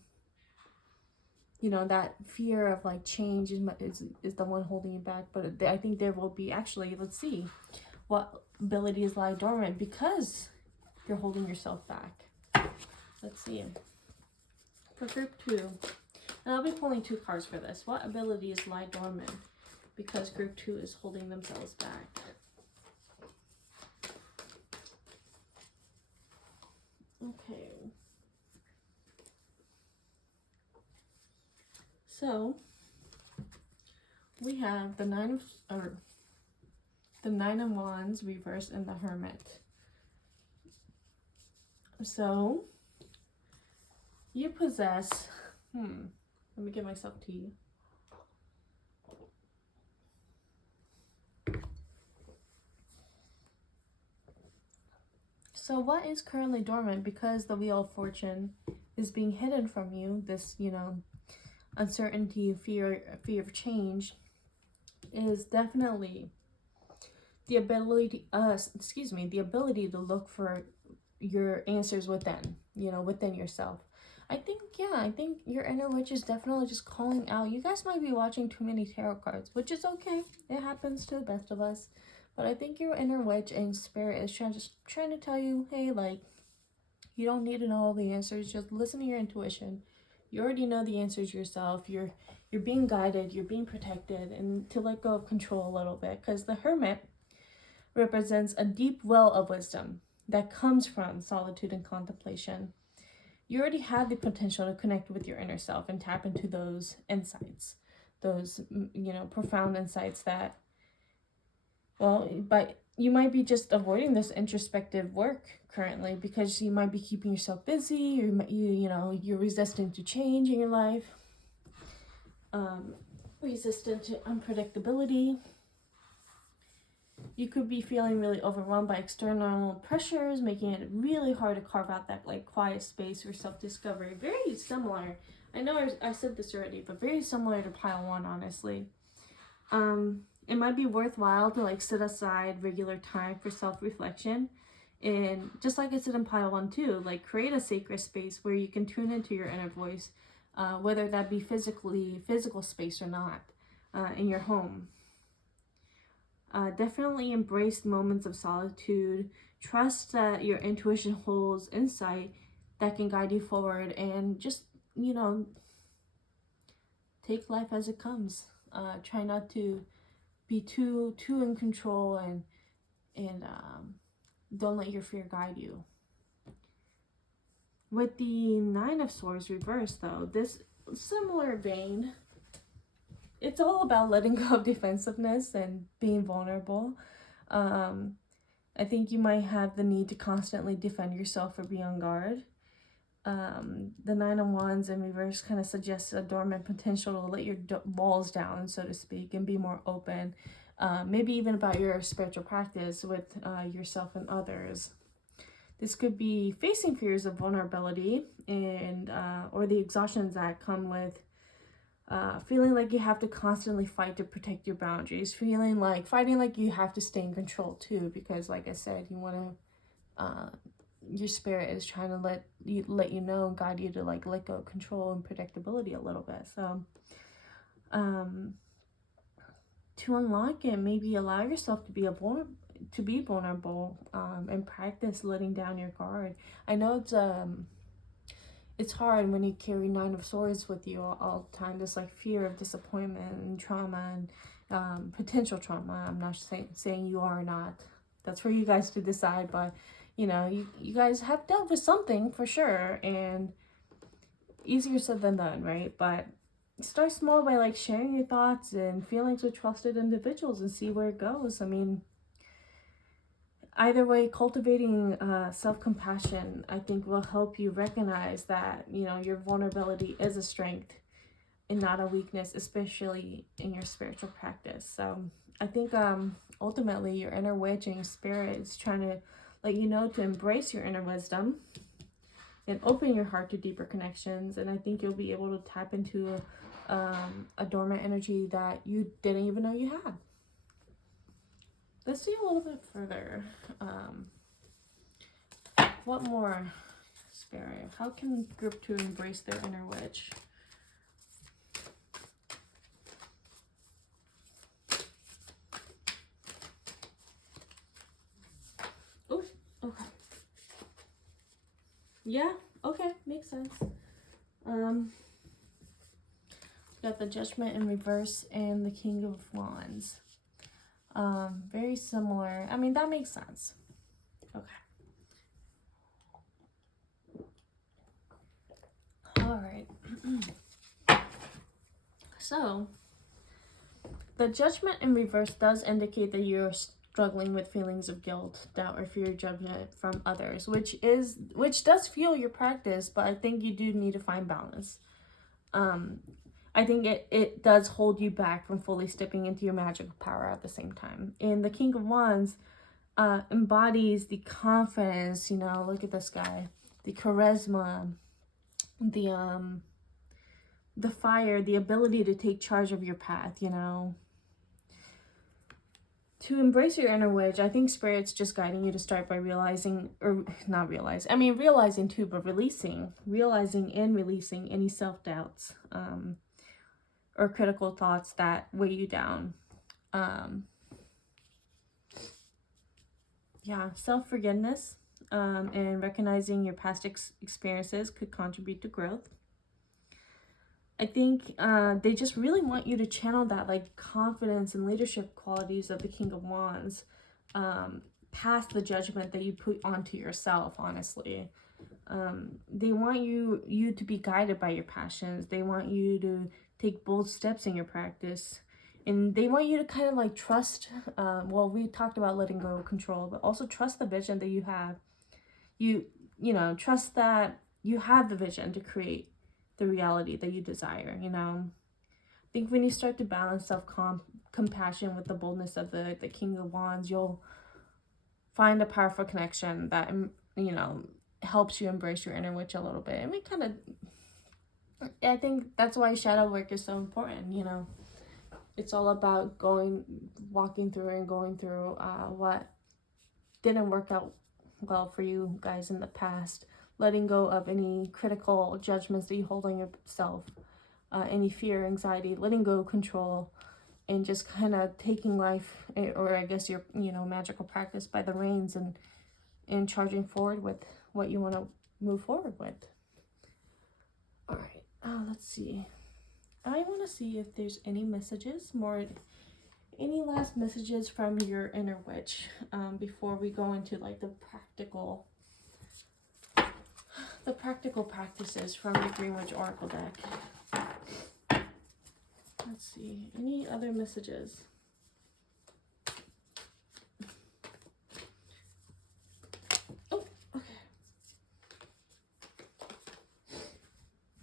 that fear of like change is the one holding you back. But I think there will be, actually, let's see what abilities lie dormant because you're holding yourself back. Let's see. For group 2, and I'll be pulling 2 cards for this. What abilities lie dormant because group 2 is holding themselves back? Okay. So we have the Nine of Wands reversed and the Hermit. So you possess, let me get myself to you. So what is currently dormant, because the Wheel of Fortune is being hidden from you, this, uncertainty, fear of change, is definitely the ability to look for your answers within yourself. I think your inner witch is definitely just calling out. You guys might be watching too many tarot cards, which is okay. It happens to the best of us. But I think your inner witch and spirit is trying to tell you, hey, like, you don't need to know all the answers. Just listen to your intuition. You already know the answers yourself. You're being guided. You're being protected, and to let go of control a little bit, because the Hermit represents a deep well of wisdom that comes from solitude and contemplation. You already have the potential to connect with your inner self and tap into those insights, those, profound insights that, but you might be just avoiding this introspective work currently because you might be keeping yourself busy, you're resistant to change in your life, resistant to unpredictability. You could be feeling really overwhelmed by external pressures, making it really hard to carve out that like quiet space for self-discovery. Very similar. I know I said this already, but very similar to pile one, honestly. It might be worthwhile to like set aside regular time for self-reflection. And just like I said in pile one too, like create a sacred space where you can tune into your inner voice, whether that be physical space or not, in your home. Definitely embrace moments of solitude. Trust that your intuition holds insight that can guide you forward, and just, you know, take life as it comes. Try not to be too in control, and don't let your fear guide you. With the Nine of Swords reversed, though, this similar vein, it's all about letting go of defensiveness and being vulnerable. I think you might have the need to constantly defend yourself or be on guard. The Nine of Wands in reverse kind of suggests a dormant potential to let your walls down, so to speak, and be more open. Maybe even about your spiritual practice with yourself and others. This could be facing fears of vulnerability and or the exhaustions that come with feeling like you have to constantly fight to protect your boundaries, fighting like you have to stay in control too, because like I said, you want to your spirit is trying to let you know and guide you to like let go of control and predictability a little bit. So to unlock it, maybe allow yourself to be vulnerable and practice letting down your guard. I know it's hard when you carry Nine of Swords with you all the time. This like fear of disappointment and trauma and potential trauma. I'm not saying you are or not. That's for you guys to decide. But you know, you guys have dealt with something for sure, and easier said than done, right? But start small by like sharing your thoughts and feelings with trusted individuals and see where it goes. I mean, either way, cultivating self-compassion, I think, will help you recognize that, you know, your vulnerability is a strength and not a weakness, especially in your spiritual practice. So I think ultimately your inner witch and your spirit is trying to let you know to embrace your inner wisdom and open your heart to deeper connections. And I think you'll be able to tap into a dormant energy that you didn't even know you had. Let's see a little bit further. What more, Spirit? How can group 2 embrace their inner witch? Oh, okay. Yeah, okay, makes sense. Got the Judgment in reverse and the King of Wands. Very similar. I mean, that makes sense. Okay. All right. So, the Judgment in reverse does indicate that you're struggling with feelings of guilt, doubt, or fear of judgment from others, which does fuel your practice, but I think you do need to find balance. I think it does hold you back from fully stepping into your magical power at the same time. And the King of Wands embodies the confidence, you know, look at this guy, the charisma, the fire, the ability to take charge of your path, you know. To embrace your inner witch, I think Spirit's just guiding you to start by realizing too, but realizing and releasing any self-doubts or critical thoughts that weigh you down. Self-forgiveness and recognizing your past experiences could contribute to growth. I think they just really want you to channel that like confidence and leadership qualities of the King of Wands past the judgment that you put onto yourself, honestly. They want you to be guided by your passions. They want you to take bold steps in your practice. And they want you to kind of like trust, we talked about letting go of control, but also trust the vision that you have. You know, trust that you have the vision to create the reality that you desire, you know. I think when you start to balance compassion with the boldness of the King of Wands, you'll find a powerful connection that, you know, helps you embrace your inner witch a little bit. I mean, kind of, I think that's why shadow work is so important, you know. It's all about walking through and going through what didn't work out well for you guys in the past. Letting go of any critical judgments that you hold on yourself, any fear, anxiety, letting go of control, and just kind of taking life, or I guess your, you know, magical practice by the reins, and charging forward with what you want to move forward with. All right, let's see. I want to see if there's any messages, any last messages from your inner witch before we go into like the practical practices from the Green Witch Oracle deck. Let's see, any other messages? Oh, okay.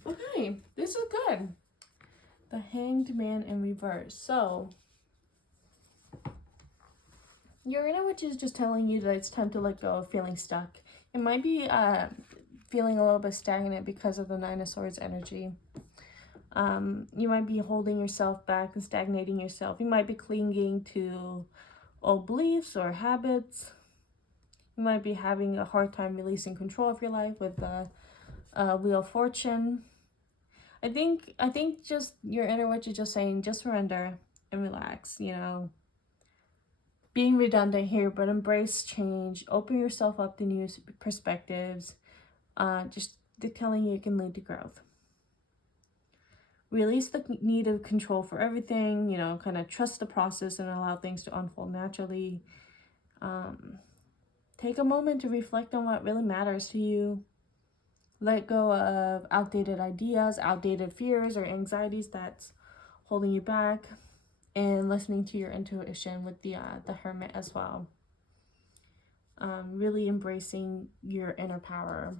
Okay, this is good. The Hanged Man in reverse. So, your inner witch is just telling you that it's time to let go of feeling stuck. It might be feeling a little bit stagnant because of the Nine of Swords energy. You might be holding yourself back and stagnating yourself. You might be clinging to old beliefs or habits. You might be having a hard time releasing control of your life with the Wheel of Fortune. I think just your inner witch is just saying, just surrender and relax, you know. Being redundant here, but embrace change. Open yourself up to new perspectives. Just telling you it can lead to growth. Release the need of control for everything, you know, kind of trust the process and allow things to unfold naturally. Take a moment to reflect on what really matters to you. Let go of outdated ideas, outdated fears, or anxieties that's holding you back. And listening to your intuition with the Hermit as well. Really embracing your inner power.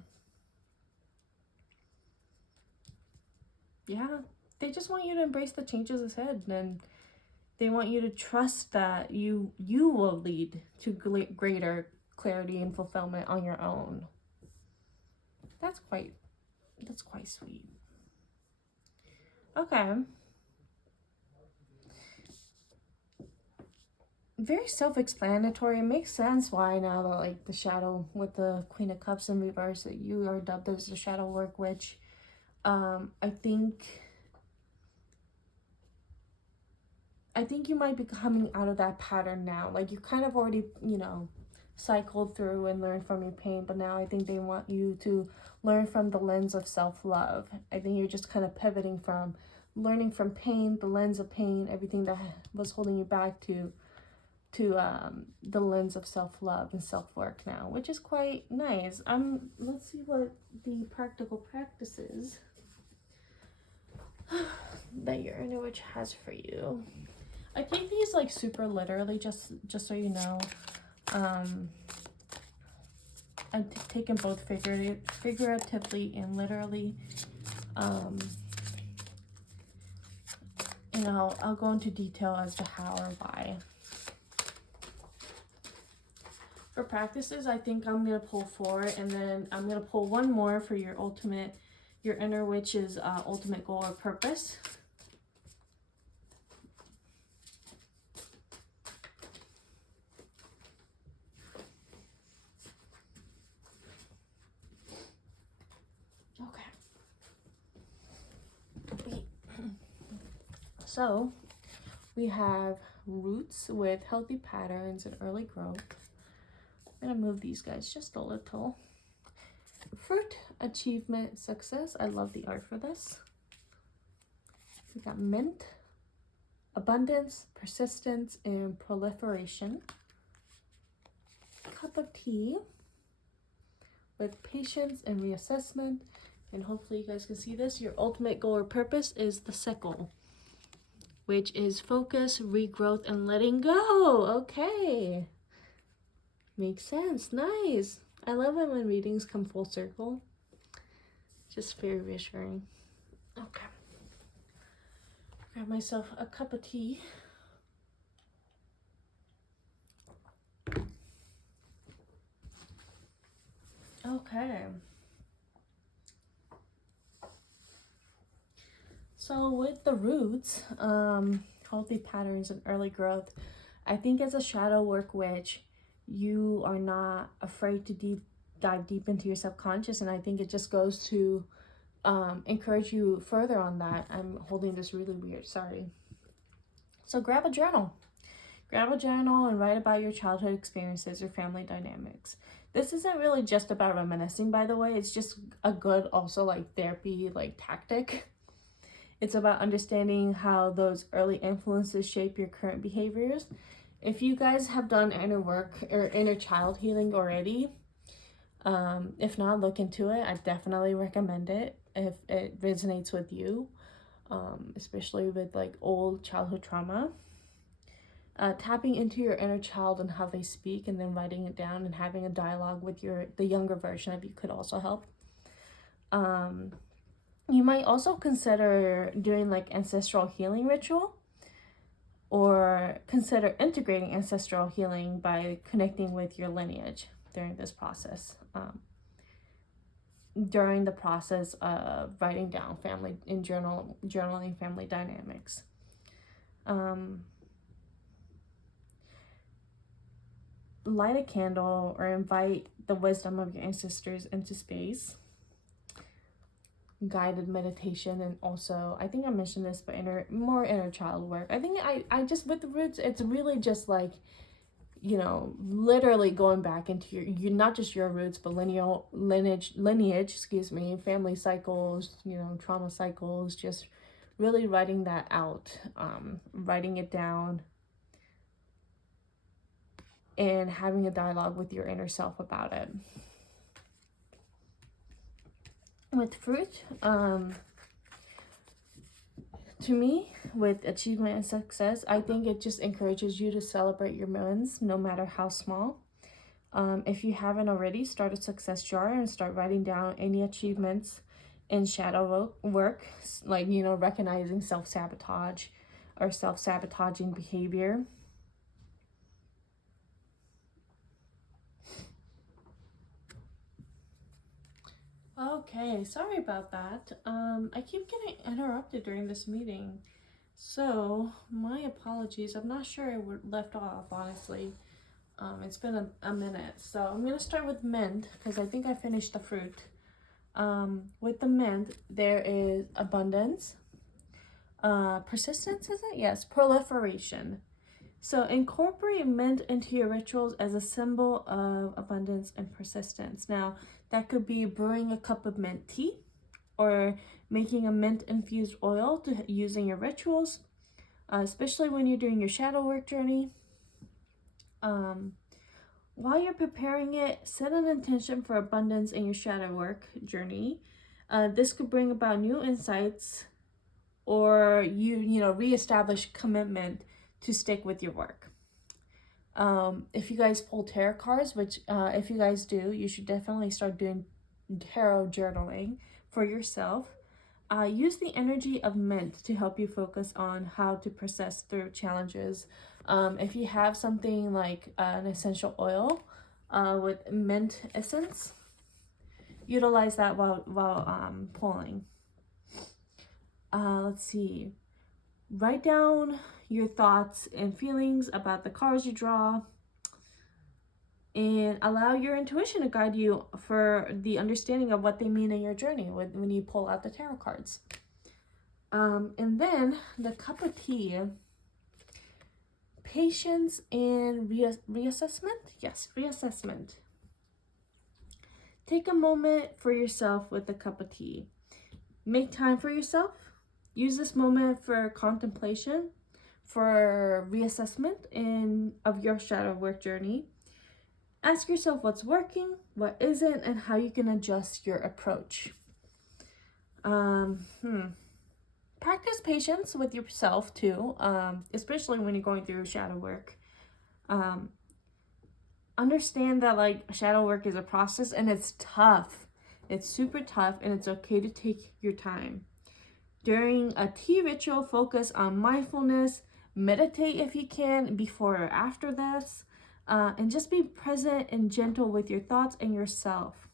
Yeah, they just want you to embrace the changes ahead, and they want you to trust that you will lead to greater clarity and fulfillment on your own. That's quite sweet. Okay. Very self-explanatory. It makes sense why now that, like, the shadow with the Queen of Cups in reverse, that you are dubbed as the shadow work witch. I think you might be coming out of that pattern now. Like, you kind of already, you know, cycled through and learned from your pain, but now I think they want you to learn from the lens of self-love. I think you're just kind of pivoting from learning from pain, the lens of pain, everything that was holding you back, to the lens of self-love and self-work now, which is quite nice. Let's see what the practical practices that your inner witch has for you. I take these like super literally, just so you know. I'm taking both figuratively and literally. And I'll go into detail as to how or why. For practices, I think I'm going to pull 4, and then I'm going to pull 1 more for your inner witch's ultimate goal or purpose. Okay. So, we have roots with healthy patterns and early growth. I'm going to move these guys just a little. Fruit, achievement, success. I love the art for this. We got mint, abundance, persistence, and proliferation. Cup of tea with patience and reassessment. And hopefully you guys can see this. Your ultimate goal or purpose is the sickle, which is focus, regrowth, and letting go. Okay. Makes sense. Nice. I love it when readings come full circle. Just very reassuring. Okay. Grab myself a cup of tea. Okay. So with the roots, healthy patterns and early growth, I think as a shadow work witch, you are not afraid to dive deep into your subconscious, and I think it just goes to encourage you further on that. I'm holding this really weird, sorry. So grab a journal. Grab a journal and write about your childhood experiences or family dynamics. This isn't really just about reminiscing, by the way. It's just a good also like therapy like tactic. It's about understanding how those early influences shape your current behaviors. If you guys have done inner work or inner child healing already, if not, look into it. I definitely recommend it if it resonates with you, especially with like old childhood trauma. Tapping into your inner child and how they speak, and then writing it down and having a dialogue with the younger version of you could also help. You might also consider doing like ancestral healing ritual, or consider integrating ancestral healing by connecting with your lineage during this process. During the process of writing down family in journaling family dynamics. Light a candle or invite the wisdom of your ancestors into space. Guided meditation, and also I think I mentioned this, but more inner child work. I think I just with the roots, it's really just like, you know, literally going back into your not just your roots, but lineage, excuse me, family cycles, you know, trauma cycles, just really writing that out, writing it down, and having a dialogue with your inner self about it. With fruit, to me, with achievement and success, I think it just encourages you to celebrate your wins, no matter how small. If you haven't already, start a success jar and start writing down any achievements in shadow work, like, you know, recognizing self-sabotage or self-sabotaging behavior. Okay, sorry about that. I keep getting interrupted during this meeting. So, my apologies. I'm not sure I left off, honestly. It's been a minute. So, I'm going to start with mint, because I think I finished the fruit. With the mint, there is abundance. Persistence, is it? Yes, proliferation. So, incorporate mint into your rituals as a symbol of abundance and persistence. Now, that could be brewing a cup of mint tea, or making a mint-infused oil to use in your rituals, especially when you're doing your shadow work journey. While you're preparing it, set an intention for abundance in your shadow work journey. This could bring about new insights, or you know, reestablish commitment to stick with your work. If you guys pull tarot cards, which if you guys do, you should definitely start doing tarot journaling for yourself. Use the energy of mint to help you focus on how to process through challenges. If you have something like an essential oil with mint essence, utilize that while pulling. Let's see. Write down your thoughts and feelings about the cards you draw, and allow your intuition to guide you for the understanding of what they mean in your journey when you pull out the tarot cards. And then the cup of tea, patience and reassessment. Yes, reassessment. Take a moment for yourself with a cup of tea. Make time for yourself. Use this moment for contemplation, for reassessment of your shadow work journey. Ask yourself what's working, what isn't, and how you can adjust your approach. Practice patience with yourself too, especially when you're going through shadow work. Understand that like shadow work is a process, and it's tough. It's super tough, and it's okay to take your time. During a tea ritual, focus on mindfulness, meditate if you can before or after this, and just be present and gentle with your thoughts and yourself.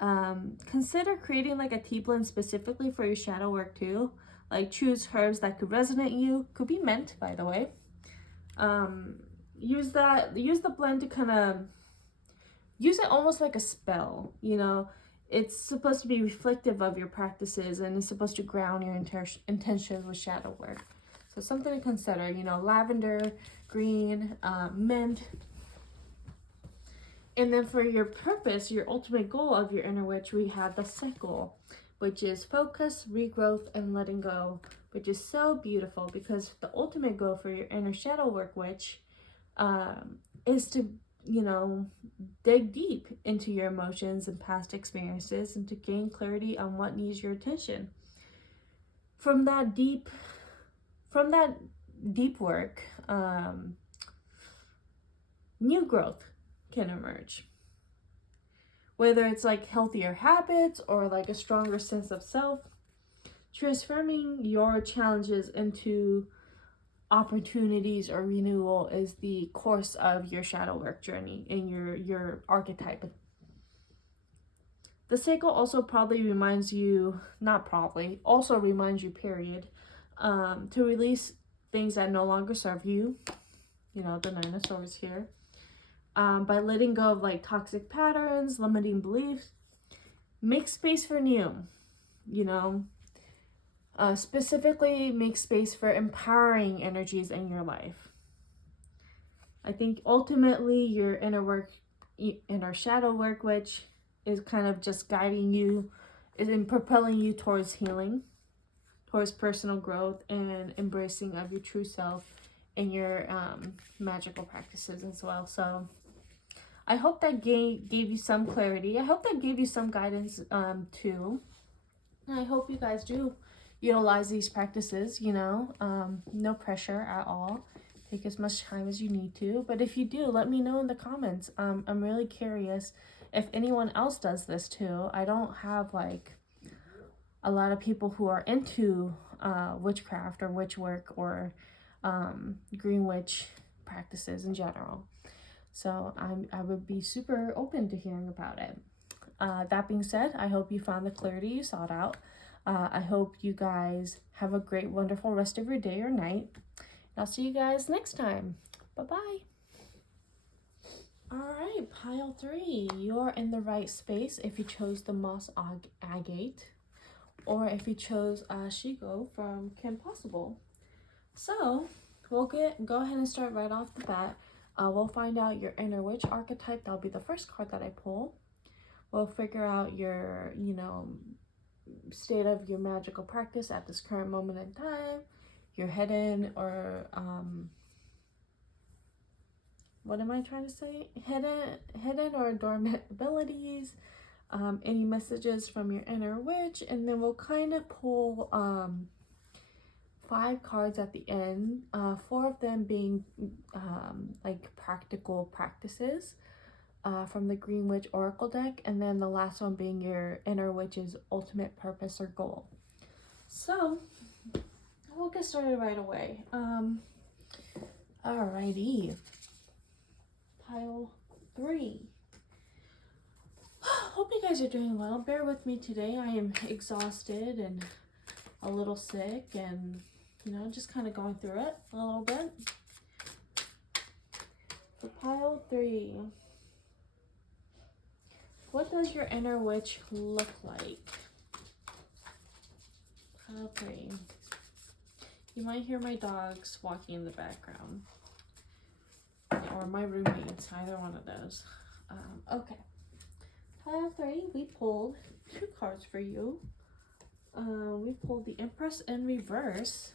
Consider creating like a tea blend specifically for your shadow work too. Like choose herbs that could resonate you. Could be mint, by the way. Use the blend to kind of use it almost like a spell, you know. It's supposed to be reflective of your practices, and it's supposed to ground your intentions with shadow work. So something to consider, you know, lavender, green, mint. And then for your purpose, your ultimate goal of your inner witch, we have the cycle, which is focus, regrowth, and letting go, which is so beautiful because the ultimate goal for your inner shadow work witch is to, you know, dig deep into your emotions and past experiences and to gain clarity on what needs your attention. From that deep work, new growth can emerge. Whether it's like healthier habits or like a stronger sense of self, transforming your challenges into opportunities or renewal is the course of your shadow work journey in your archetype. The cycle also reminds you, period, to release things that no longer serve you. You know, the Nine of Swords here. By letting go of like toxic patterns, limiting beliefs, make space for new, you know. Specifically, make space for empowering energies in your life. I think ultimately your inner shadow work, which is kind of just guiding you, is in propelling you towards healing, towards personal growth, and embracing of your true self in your magical practices as well. So I hope that gave you some clarity. I hope that gave you some guidance too. And I hope you guys do utilize these practices, you know, no pressure at all. Take as much time as you need to. But if you do, let me know in the comments. I'm really curious if anyone else does this too. I don't have like a lot of people who are into witchcraft or witch work or green witch practices in general. So I would be super open to hearing about it. That being said, I hope you found the clarity you sought out. I hope you guys have a great, wonderful rest of your day or night. I'll see you guys next time. Bye-bye. All right, pile 3. You're in the right space if you chose the moss agate or if you chose Shigo from Kim Possible. So we'll go ahead and start right off the bat. We'll find out your inner witch archetype. That'll be the first card that I pull. We'll figure out your, you know, state of your magical practice at this current moment in time, your hidden or what am I trying to say? Hidden or dormant abilities, any messages from your inner witch, and then we'll kind of pull 5 cards at the end, 4 of them being like practical practices from the Green Witch Oracle deck, and then the last one being your inner witch's ultimate purpose or goal. So we'll get started right away. Alrighty. Pile 3. Hope you guys are doing well. Bear with me today. I am exhausted and a little sick and, you know, just kind of going through it a little bit. So pile 3. What does your inner witch look like? Pile 3. You might hear my dogs walking in the background. Or my roommates, either one of those. Okay. Pile 3, we pulled 2 cards for you. We pulled the Empress in reverse.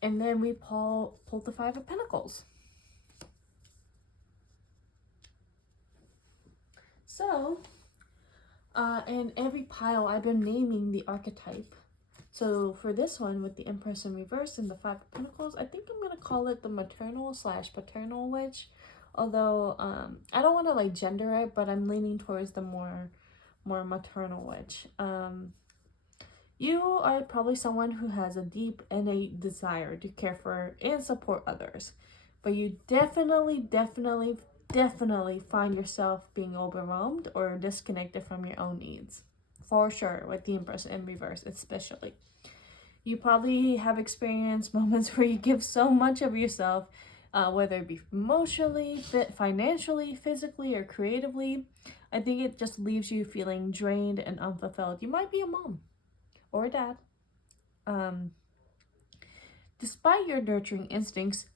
And then we pulled the 5 of Pentacles. So, in every pile, I've been naming the archetype. So for this one, with the Empress in reverse and the 5 of Pentacles, I think I'm going to call it the maternal/paternal witch. Although, I don't want to like gender it, but I'm leaning towards the more maternal witch. You are probably someone who has a deep innate desire to care for and support others. But you definitely definitely find yourself being overwhelmed or disconnected from your own needs. For sure, with the Empress in reverse, especially. You probably have experienced moments where you give so much of yourself, whether it be emotionally, financially, physically, or creatively. I think it just leaves you feeling drained and unfulfilled. You might be a mom or a dad. Despite your nurturing instincts,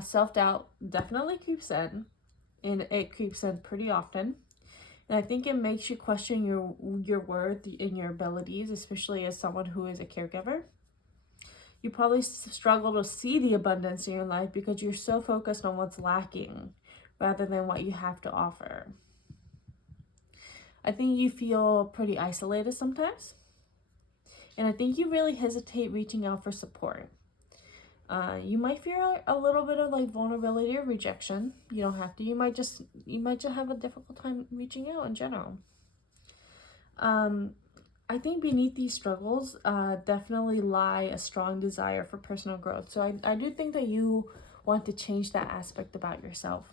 self-doubt definitely creeps in, and it creeps in pretty often. And I think it makes you question your worth and your abilities, especially as someone who is a caregiver. You probably struggle to see the abundance in your life because you're so focused on what's lacking rather than what you have to offer. I think you feel pretty isolated sometimes. And I think you really hesitate reaching out for support. You might fear a little bit of like vulnerability or rejection. You don't have to. You might just have a difficult time reaching out in general. I think beneath these struggles definitely lie a strong desire for personal growth. So I do think that you want to change that aspect about yourself.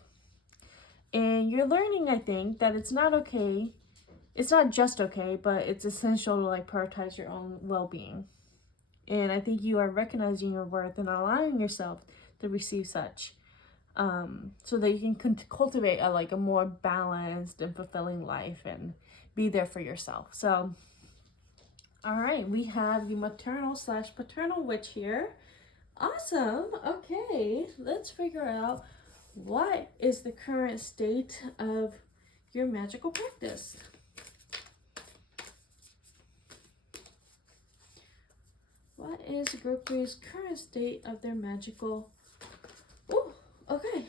And you're learning, I think, that it's not okay. It's not just okay, but it's essential to like prioritize your own well-being. And I think you are recognizing your worth and allowing yourself to receive such, so that you can cultivate a more balanced and fulfilling life and be there for yourself. So, all right, we have the maternal/paternal witch here. Awesome. Okay, let's figure out what is the current state of your magical practice. What is group 3's current state of their magical... Oh, okay.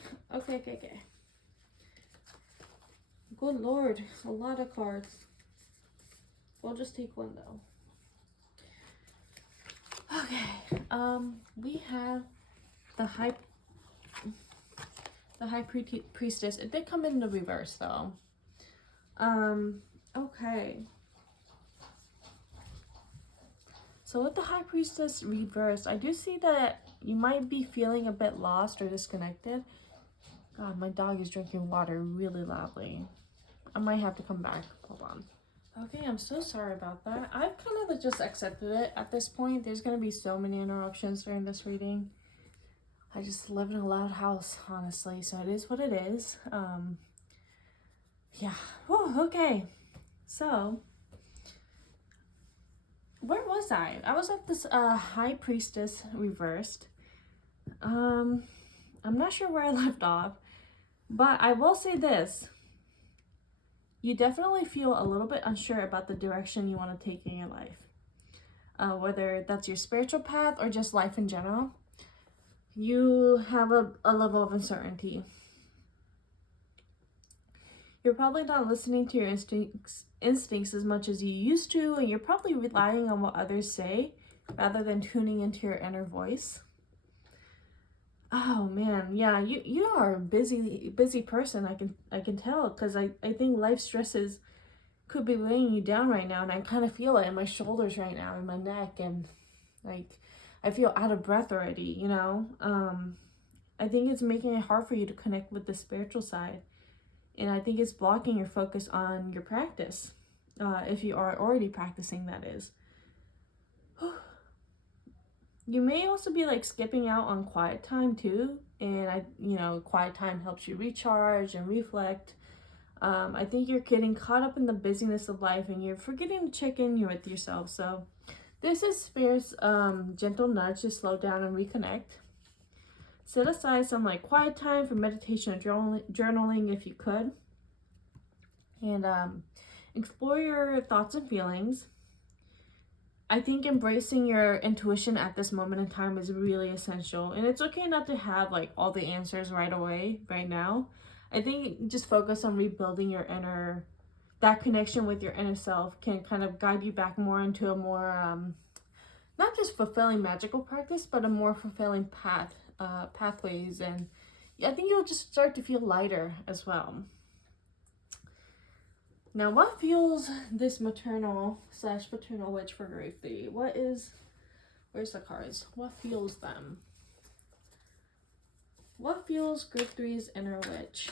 Good Lord, a lot of cards. We'll just take one though. Okay, we have the High Priestess. It did come in the reverse though. Okay. So with the High Priestess reversed, I do see that you might be feeling a bit lost or disconnected. God, my dog is drinking water really loudly. I might have to come back. Hold on. Okay, I'm so sorry about that. I've kind of just accepted it at this point. There's going to be so many interruptions during this reading. I just live in a loud house, honestly, so it is what it is. Yeah. Whew, okay. So... where was I? I was at this High Priestess reversed. I'm not sure where I left off, but I will say this. You definitely feel a little bit unsure about the direction you want to take in your life. Whether that's your spiritual path or just life in general, you have a level of uncertainty. You're probably not listening to your instincts as much as you used to, and you're probably relying on what others say rather than tuning into your inner voice. Oh man, yeah, you are a busy person. I can tell, because I think life stresses could be weighing you down right now, and I kind of feel it in my shoulders right now, in my neck, and like I feel out of breath already, you know. I think it's making it hard for you to connect with the spiritual side. And I think it's blocking your focus on your practice, if you are already practicing, that is. You may also be like skipping out on quiet time too. And quiet time helps you recharge and reflect. I think you're getting caught up in the busyness of life and you're forgetting to check in with yourself. So this is Spirit's gentle nudge to slow down and reconnect. Set aside some like quiet time for meditation or journaling if you could. And explore your thoughts and feelings. I think embracing your intuition at this moment in time is really essential. And it's okay not to have like all the answers right away, right now. I think just focus on rebuilding that connection with your inner self can kind of guide you back more into a more, not just fulfilling magical practice, but a more fulfilling pathways, and I think you'll just start to feel lighter as well. Now, what fuels this maternal/paternal witch for group 3? Where's the cards? What fuels them? What fuels group 3's inner witch?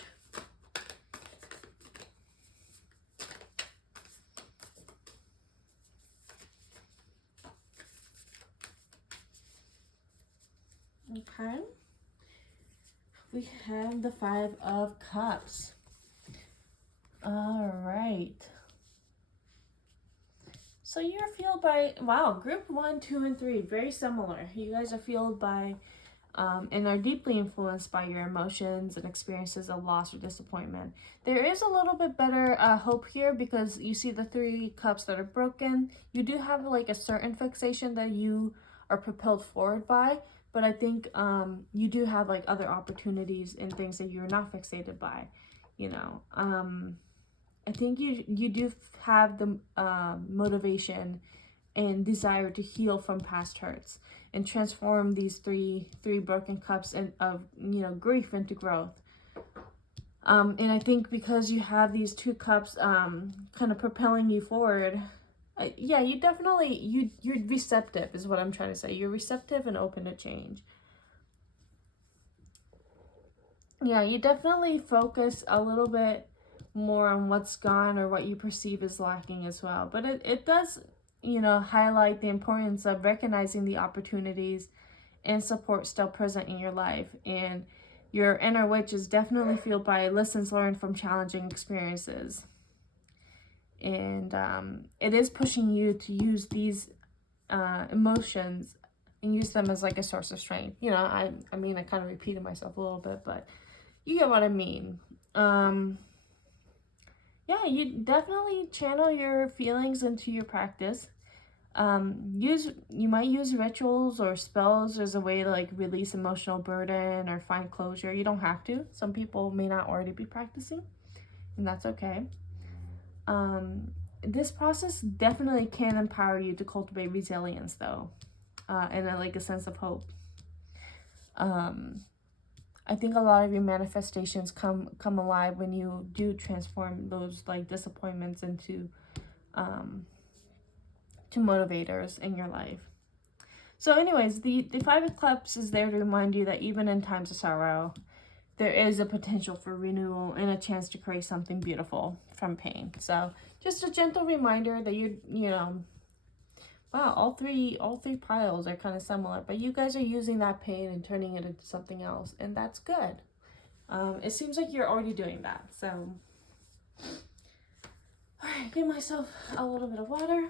Okay. We have the Five of Cups. All right. So you're fueled by, wow, group 1, 2, and 3, very similar. You guys are fueled by and are deeply influenced by your emotions and experiences of loss or disappointment. There is a little bit better hope here because you see the 3 cups that are broken. You do have like a certain fixation that you are propelled forward by, but I think you do have like other opportunities and things that you're not fixated by, you know. I think you do have the motivation and desire to heal from past hurts and transform these three broken cups of grief into growth. And I think because you have these 2 cups kind of propelling you forward, yeah, you definitely you're receptive is what I'm trying to say. You're receptive and open to change. Yeah, you definitely focus a little bit more on what's gone or what you perceive as lacking as well. But it does, highlight the importance of recognizing the opportunities and support still present in your life. And your inner witch is definitely fueled by lessons learned from challenging experiences. And it is pushing you to use these emotions and use them as like a source of strength. I mean, I kind of repeated myself a little bit, but you get what I mean. Yeah, you definitely channel your feelings into your practice. You might use rituals or spells as a way to like release emotional burden or find closure. You don't have to. Some people may not already be practicing, and that's okay. This process definitely can empower you to cultivate resilience though, and like a sense of hope. I think a lot of your manifestations come alive when you do transform those like disappointments into to motivators in your life. So anyways, the 5 of Cups is there to remind you that even in times of sorrow, there is a potential for renewal and a chance to create something beautiful from pain. So just a gentle reminder that wow, all three piles are kind of similar, but you guys are using that pain and turning it into something else, and that's good. It seems like you're already doing that. So, all right, give myself a little bit of water.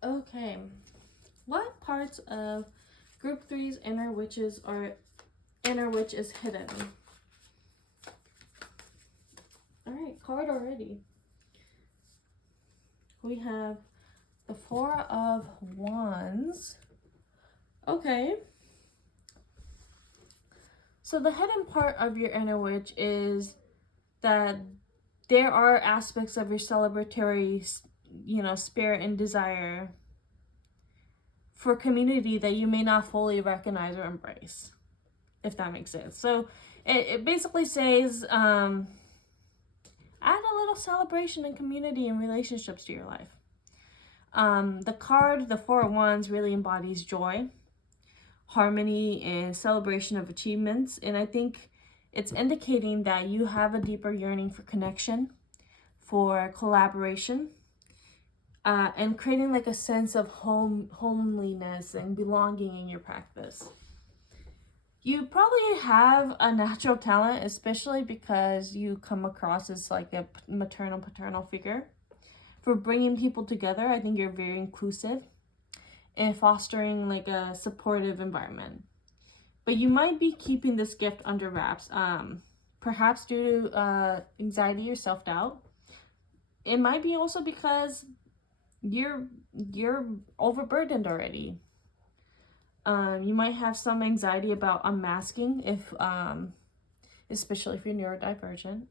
Okay, what parts of Group 3's inner witch is hidden? All right, card already. We have the 4 of Wands. Okay. So the hidden part of your inner witch is that there are aspects of your celebratory, spirit and desire for community that you may not fully recognize or embrace, if that makes sense. So it basically says, add a little celebration and community and relationships to your life. The card, the 4 of Wands, really embodies joy, harmony, and celebration of achievements. And I think it's indicating that you have a deeper yearning for connection, for collaboration, and creating like a sense of homeliness and belonging in your practice. You probably have a natural talent, especially because you come across as like a maternal paternal figure, for bringing people together. I think you're very inclusive and fostering like a supportive environment. But you might be keeping this gift under wraps, perhaps due to anxiety or self-doubt. It might be also because you're overburdened already. You might have some anxiety about unmasking, if especially if you're neurodivergent.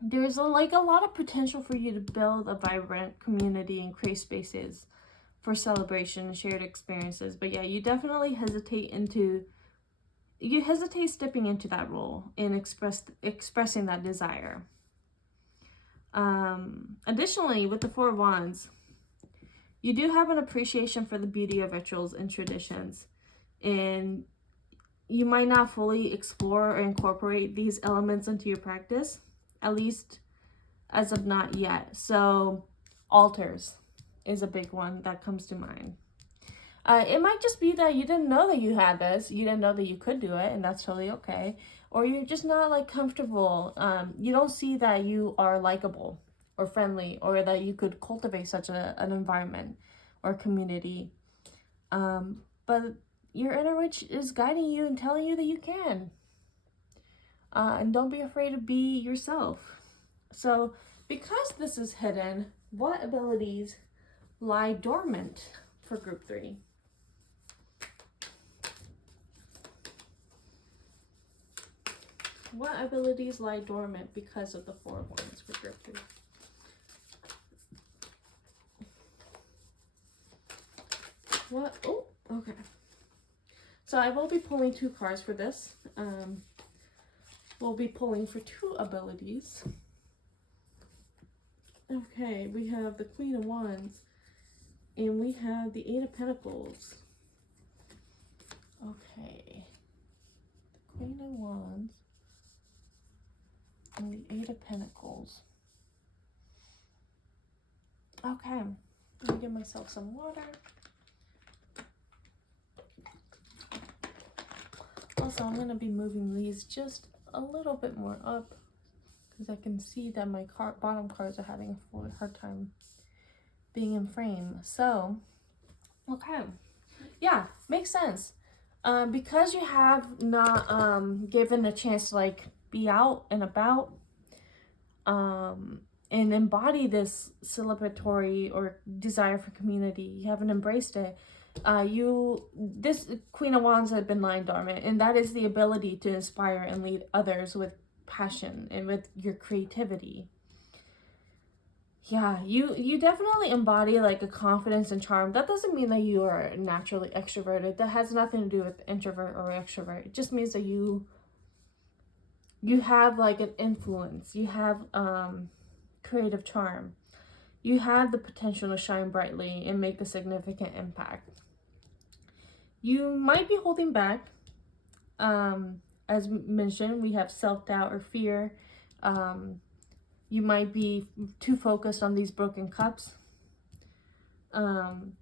There's a lot of potential for you to build a vibrant community and create spaces for celebration and shared experiences. But yeah, you definitely hesitate stepping into that role and expressing that desire. Additionally, with the 4 of Wands, you do have an appreciation for the beauty of rituals and traditions, and you might not fully explore or incorporate these elements into your practice, at least as of not yet. So Altars is a big one that comes to mind. It might just be that you didn't know that you had this, you didn't know that you could do it, and that's totally okay. Or you're just not like comfortable. You don't see that you are likable or friendly, or that you could cultivate such an environment or community. But your inner witch is guiding you and telling you that you can. And don't be afraid to be yourself. So, because this is hidden, what abilities lie dormant for group 3? What abilities lie dormant because of the 4 of Wands for group 3? What? Oh, okay. So I will be pulling 2 cards for this. We'll be pulling for 2 abilities. Okay, we have the Queen of Wands and we have the 8 of Pentacles. Okay. The Queen of Wands and the 8 of Pentacles. Okay, let me give myself some water. Also, I'm going to be moving these just a little bit more up because I can see that my bottom cards are having a hard time being in frame. So, okay. Yeah, makes sense. Because you have not given a chance to like be out and about and embody this celebratory or desire for community, you haven't embraced it. This Queen of Wands had been lying dormant, and that is the ability to inspire and lead others with passion and with your creativity. Yeah, you definitely embody like a confidence and charm. That doesn't mean that you are naturally extroverted. That has nothing to do with introvert or extrovert. It just means that you have like an influence. You have creative charm. You have the potential to shine brightly and make a significant impact. You might be holding back. As mentioned, we have self-doubt or fear. You might be too focused on these broken cups. And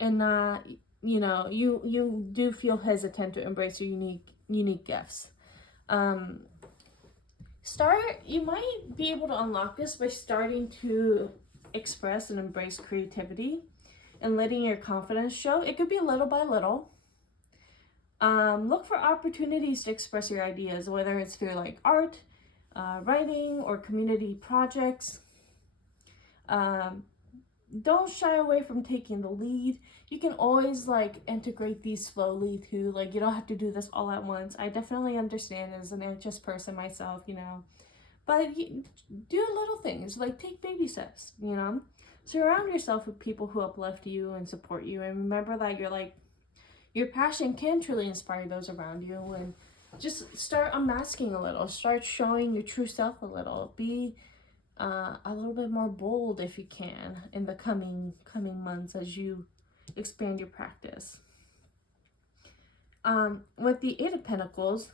not, you do feel hesitant to embrace your unique gifts. You might be able to unlock this by starting to express and embrace creativity and letting your confidence show. It could be little by little. Look for opportunities to express your ideas, whether it's through like art, writing, or community projects. Don't shy away from taking the lead. You can always like integrate these slowly too. Like you don't have to do this all at once. I definitely understand as an anxious person myself, but do little things, like take baby steps, surround yourself with people who uplift you and support you, and remember that your passion can truly inspire those around you. And just start unmasking a little, start showing your true self a little. Be a little bit more bold if you can in the coming months as you expand your practice. With the 8 of Pentacles,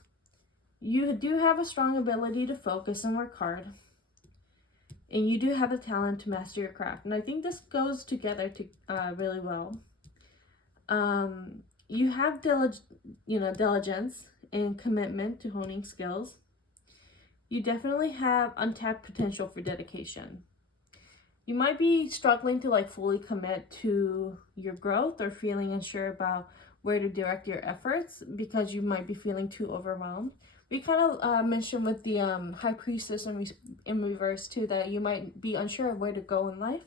you do have a strong ability to focus and work hard, and you do have the talent to master your craft, and I think this goes together really well. You have diligence and commitment to honing skills. You definitely have untapped potential for dedication. You might be struggling to like fully commit to your growth or feeling unsure about where to direct your efforts because you might be feeling too overwhelmed. We kind of mentioned with the High Priestess in reverse too, that you might be unsure of where to go in life.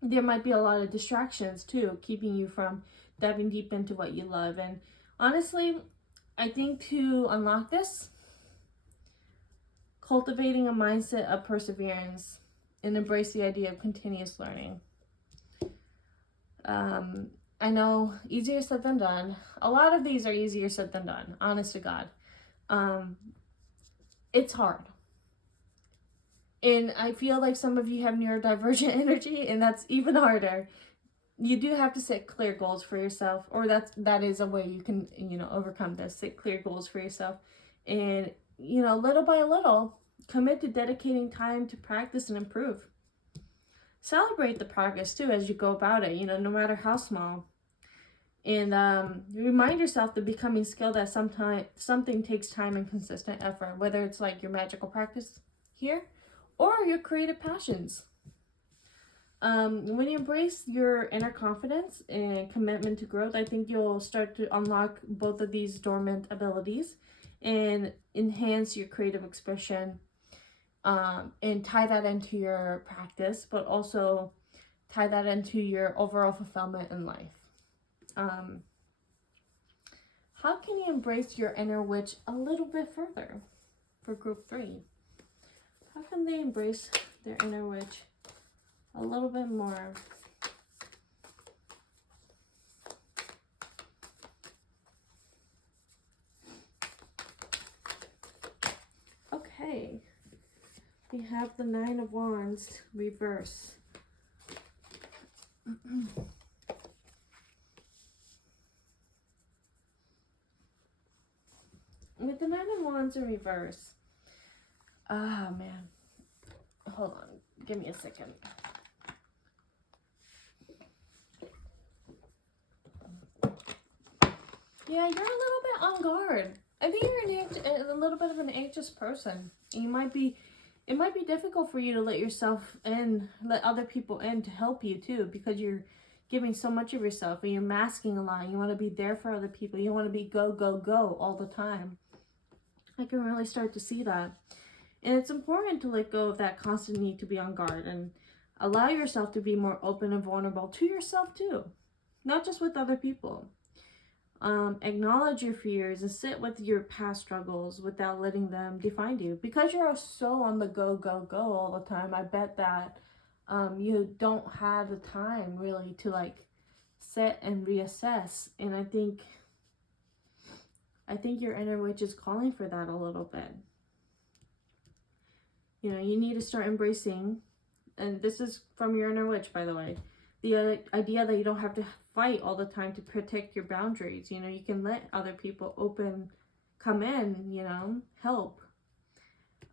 There might be a lot of distractions too, keeping you from diving deep into what you love. And honestly, I think to unlock this, cultivating a mindset of perseverance and embrace the idea of continuous learning. I know, easier said than done. A lot of these are easier said than done, honest to God. It's hard. And I feel like some of you have neurodivergent energy, and that's even harder. You do have to set clear goals for yourself, or that is a way you can, overcome this. Set clear goals for yourself. And, little by little, Commit to dedicating time to practice and improve. Celebrate the progress too as you go about it, no matter how small. And remind yourself that becoming skilled at something takes time and consistent effort, whether it's like your magical practice here or your creative passions. When you embrace your inner confidence and commitment to growth, I think you'll start to unlock both of these dormant abilities and enhance your creative expression, and tie that into your practice, but also tie that into your overall fulfillment in life. How can you embrace your inner witch a little bit further for group 3? How can they embrace their inner witch a little bit more? Okay, we have the 9 of Wands reverse. With the 9 of Wands in reverse, man, hold on, give me a second. Yeah, you're a little bit on guard. I think you're a little bit of an anxious person. It might be difficult for you to let yourself in, let other people in to help you too, because you're giving so much of yourself and you're masking a lot. You want to be there for other people. You want to be go, go, go all the time. I can really start to see that. And it's important to let go of that constant need to be on guard and allow yourself to be more open and vulnerable to yourself too, not just with other people. Acknowledge your fears and sit with your past struggles without letting them define you. Because you're so on the go, go, go all the time, I bet that you don't have the time really to like sit and reassess. And I think your inner witch is calling for that a little bit. You need to start embracing, and this is from your inner witch, by the way, the idea that you don't have to fight all the time to protect your boundaries. You can let other people come in, help.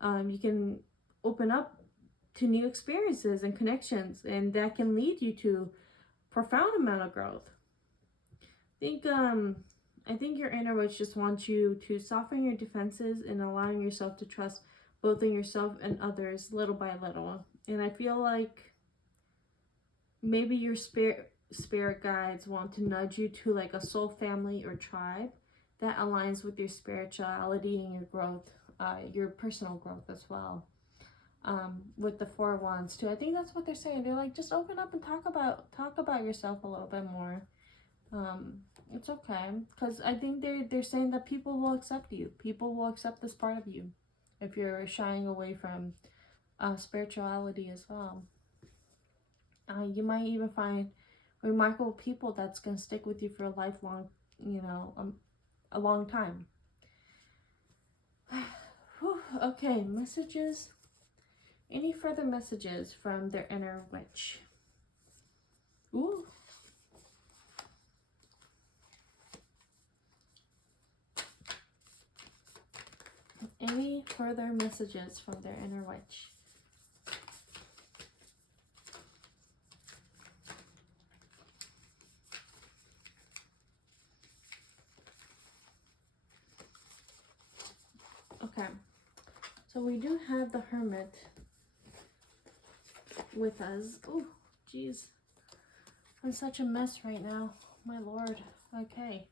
You can open up to new experiences and connections, and that can lead you to profound amount of growth. I think your inner witch just wants you to soften your defenses and allowing yourself to trust both in yourself and others little by little. And I feel like maybe your spirit guides want to nudge you to like a soul family or tribe that aligns with your spirituality and your growth, your personal growth as well. With the 4 of Wands too, I think that's what they're saying. They're like, just open up and talk about yourself a little bit more. It's okay, because I think they're saying that people will accept you. People will accept this part of you if you're shying away from spirituality as well. You might even find remarkable people that's going to stick with you for a lifelong, a long time. Okay, messages. Any further messages from their inner witch? Ooh. Any further messages from their inner witch? Okay, so we do have the Hermit with us. Oh, geez. I'm such a mess right now. My lord. Okay.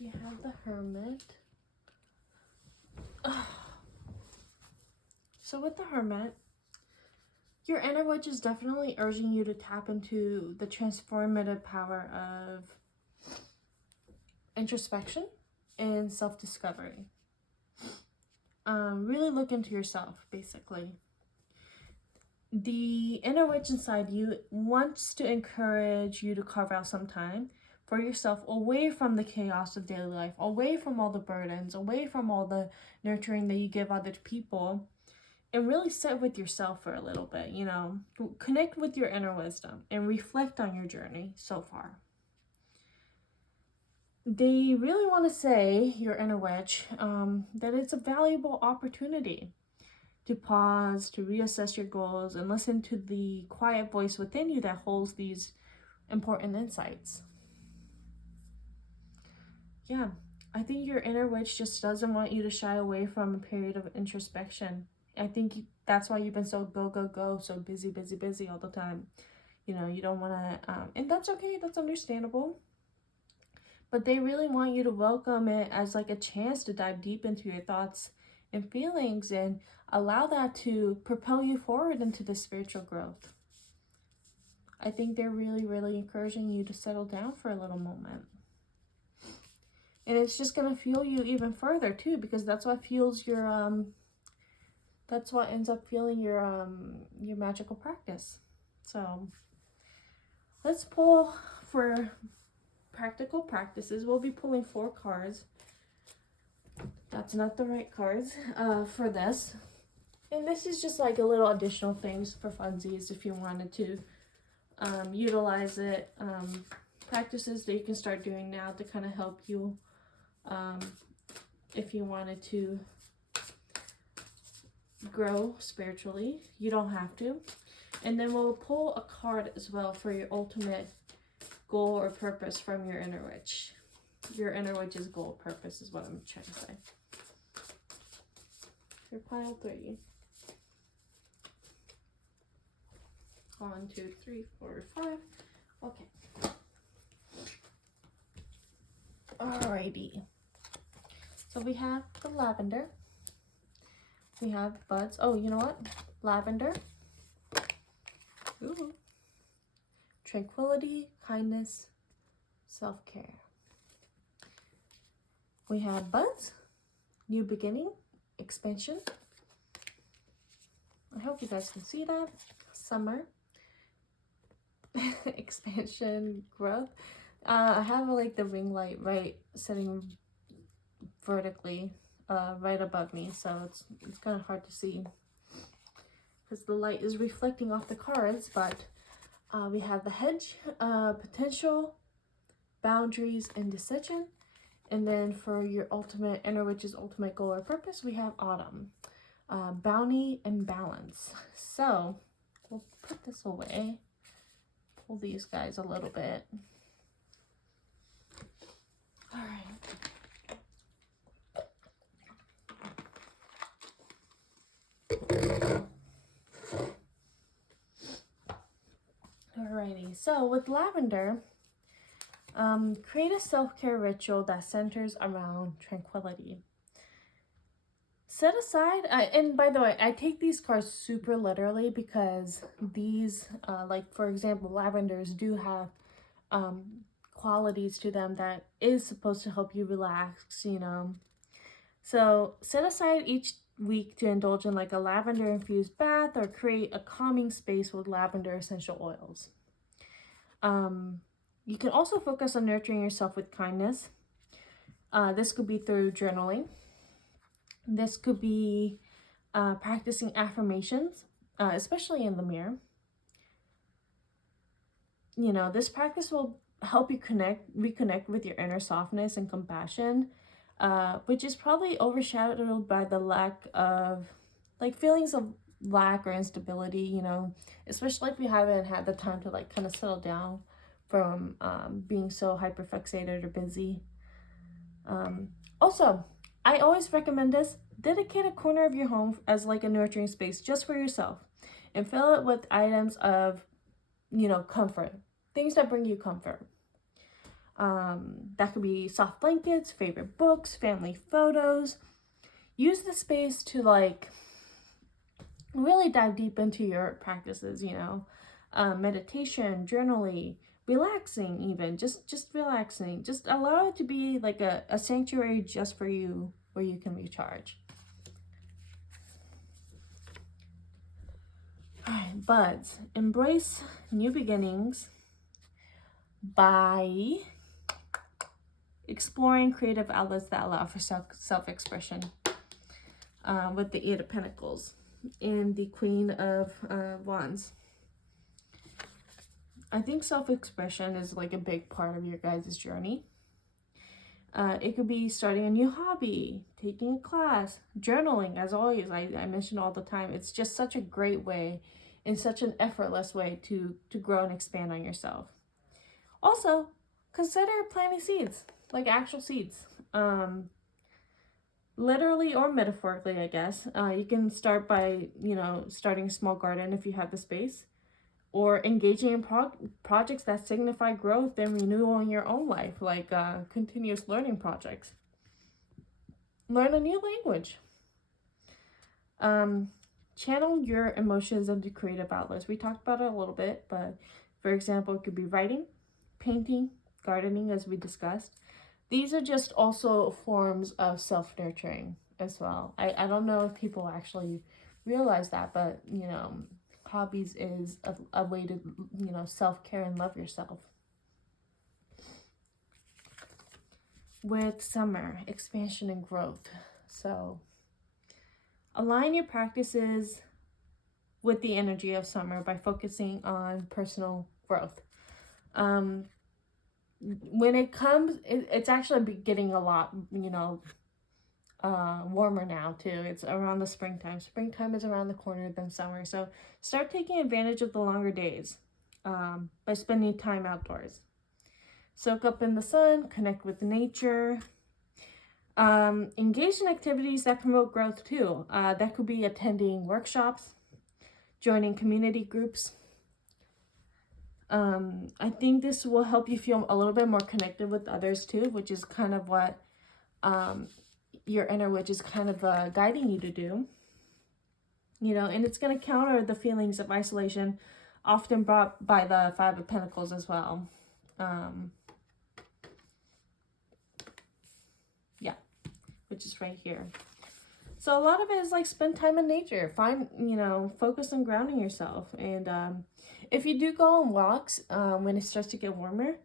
We have the Hermit. So with the Hermit, your inner witch is definitely urging you to tap into the transformative power of introspection and self-discovery. Really look into yourself, basically. The inner witch inside you wants to encourage you to carve out some time for yourself away from the chaos of daily life, away from all the burdens, away from all the nurturing that you give other people, and really sit with yourself for a little bit, connect with your inner wisdom and reflect on your journey so far. they really want to say, your inner witch, that it's a valuable opportunity to pause, to reassess your goals, and listen to the quiet voice within you that holds these important insights. Yeah, I think your inner witch just doesn't want you to shy away from a period of introspection. I think that's why you've been so go, go, go, so busy, busy, busy all the time. You know, you don't want to, and that's okay, that's understandable. But they really want you to welcome it as like a chance to dive deep into your thoughts and feelings and allow that to propel you forward into the spiritual growth. I think they're really, really encouraging you to settle down for a little moment. And it's just going to fuel you even further too, because that's what fuels your, that's what ends up fueling your magical practice. So let's pull for practical practices. We'll be pulling 4 cards. That's not the right cards for this. And this is just like a little additional things for funsies if you wanted to utilize it. Practices that you can start doing now to kind of help you if you wanted to grow spiritually. You don't have to. And then we'll pull a card as well for your ultimate goal or purpose from your inner witch. Your inner witch's goal or purpose is what I'm trying to say. For pile 3. 1, 2, 3, 4, 5. Okay. Alrighty. So we have the lavender. We have buds. Oh, you know what? Lavender. Ooh. Tranquility, kindness, self-care. We have buds. New beginning, expansion. I hope you guys can see that. Summer. Expansion, growth. I have like the ring light right sitting vertically right above me, so it's kind of hard to see because the light is reflecting off the cards. But we have the hedge, potential, boundaries, and decision. And then for your ultimate inner witch's ultimate goal or purpose, we have autumn, bounty, and balance. So we'll put this away, pull these guys a little bit. All right. Alrighty, so with lavender, create a self-care ritual that centers around tranquility. Set aside, and by the way, I take these cards super literally because these, like for example, lavenders do have qualities to them that is supposed to help you relax, you know. So set aside each week to indulge in like a lavender infused bath or create a calming space with lavender essential oils. You can also focus on nurturing yourself with kindness. This could be through journaling. This could be practicing affirmations, especially in the mirror. You know, this practice will help you reconnect with your inner softness and compassion, which is probably overshadowed by the lack of, like, feelings of lack or instability, you know, especially if you haven't had the time to, like, kind of settle down from being so hyperfixated or busy. Also, I always recommend this. Dedicate a corner of your home as, like, a nurturing space just for yourself and fill it with items of, you know, comfort, things that bring you comfort. That could be soft blankets, favorite books, family photos. Use the space to, like, really dive deep into your practices, you know, meditation, journaling, relaxing, even just relaxing. Just allow it to be like a sanctuary just for you where you can recharge. All right, buds, embrace new beginnings by exploring creative outlets that allow for self-expression, with the 8 of Pentacles and the Queen of Wands. I think self-expression is like a big part of your guys' journey. It could be starting a new hobby, taking a class, journaling, as always, I mention all the time. It's just such a great way and such an effortless way to grow and expand on yourself. Also, consider planting seeds, like actual seeds. Literally or metaphorically, I guess. You can start by, starting a small garden if you have the space, or engaging in projects that signify growth and renewal in your own life, like continuous learning projects. Learn a new language. Channel your emotions into creative outlets. We talked about it a little bit, but for example, it could be writing, painting, gardening, as we discussed. These are just also forms of self-nurturing as well. I don't know if people actually realize that, but, hobbies is a way to, self-care and love yourself. With summer, expansion and growth. So align your practices with the energy of summer by focusing on personal growth. When it comes, it's actually getting a lot, warmer now too. It's around the springtime. Springtime is around the corner than summer. So start taking advantage of the longer days by spending time outdoors. Soak up in the sun, connect with nature. Engage in activities that promote growth too. That could be attending workshops, joining community groups. I think this will help you feel a little bit more connected with others too, which is kind of what your inner witch is kind of guiding you to do. And it's going to counter the feelings of isolation often brought by the Five of Pentacles as well. Which is right here. So a lot of it is like spend time in nature. Find, focus on grounding yourself. And if you do go on walks when it starts to get warmer,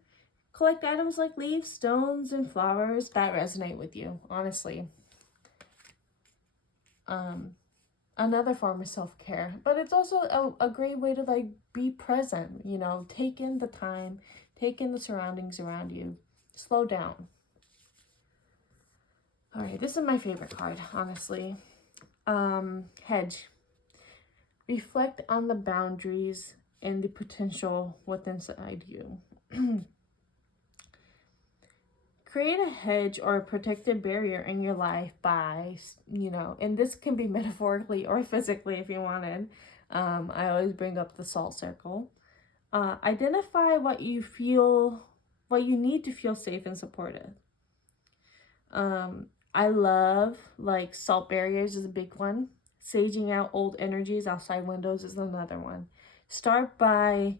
collect items like leaves, stones, and flowers that resonate with you, honestly. Another form of self-care. But it's also a great way to like be present, take in the time, take in the surroundings around you, slow down. All right, this is my favorite card, honestly. Hedge. Reflect on the boundaries and the potential within inside you. Create a hedge or a protected barrier in your life by, and this can be metaphorically or physically if you wanted. I always bring up the salt circle. Identify what you need to feel safe and supported. I love, like, salt barriers is a big one. Saging out old energies outside windows is another one. Start by,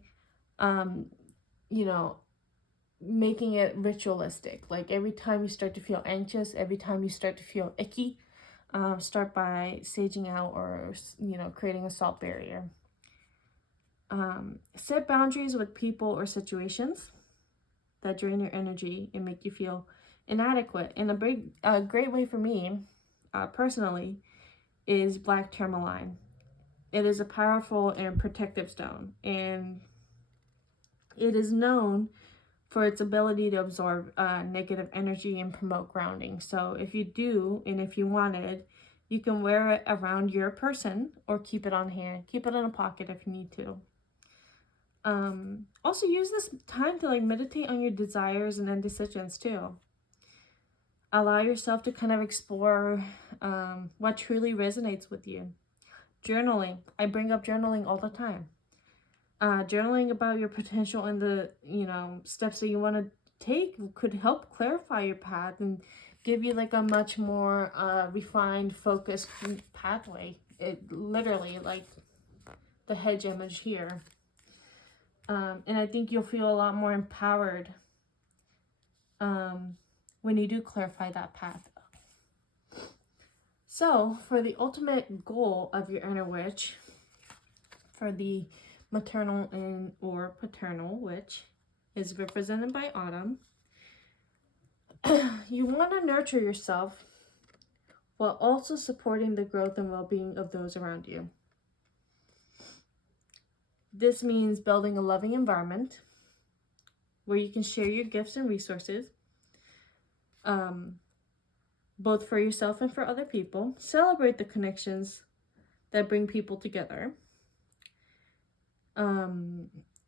making it ritualistic. Like, every time you start to feel anxious, every time you start to feel icky, start by saging out or, creating a salt barrier. Set boundaries with people or situations that drain your energy and make you feel inadequate. And a great way for me, personally, is black tourmaline. It is a powerful and protective stone, and it is known for its ability to absorb negative energy and promote grounding. So if you do, and if you wanted, you can wear it around your person or keep it on hand. Keep it in a pocket if you need to. Also use this time to like meditate on your desires and indecisions too. Allow yourself to kind of explore what truly resonates with you. Journaling. I bring up journaling all the time. Journaling about your potential and the, steps that you want to take could help clarify your path and give you like a much more refined, focused pathway. It literally, like the hedge image here. And I think you'll feel a lot more empowered when you do clarify that path. So, for the ultimate goal of your inner witch, for the maternal and or paternal witch, is represented by Autumn. You want to nurture yourself while also supporting the growth and well-being of those around you. This means building a loving environment where you can share your gifts and resources, both for yourself and for other people. Celebrate the connections that bring people together.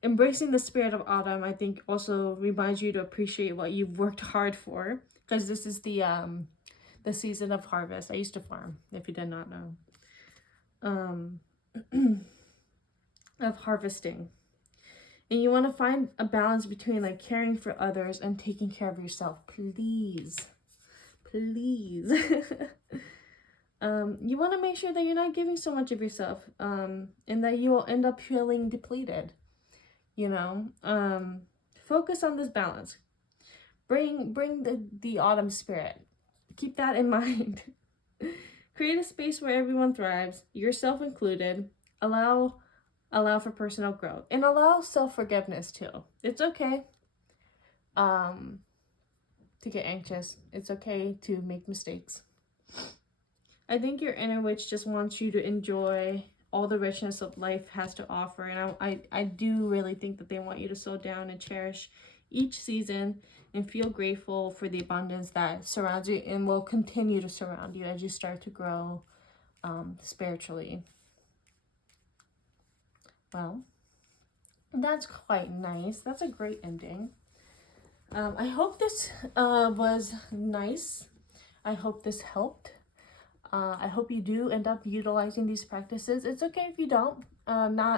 Embracing the spirit of autumn, I think, also reminds you to appreciate what you've worked hard for, because this is the season of harvest. I used to farm, if you did not know. Of harvesting. And you want to find a balance between like caring for others and taking care of yourself. Please. Please. You want to make sure that you're not giving so much of yourself, and that you will end up feeling depleted. You know, focus on this balance. Bring the autumn spirit. Keep that in mind. Create a space where everyone thrives, yourself included. Allow for personal growth, and allow self-forgiveness too. It's okay to get anxious. It's okay to make mistakes. I think your inner witch just wants you to enjoy all the richness of life has to offer, and I do really think that they want you to slow down and cherish each season and feel grateful for the abundance that surrounds you and will continue to surround you as you start to grow spiritually. Well, that's quite nice. That's a great ending. I hope this was nice. I hope this helped. I hope you do end up utilizing these practices. It's okay if you don't.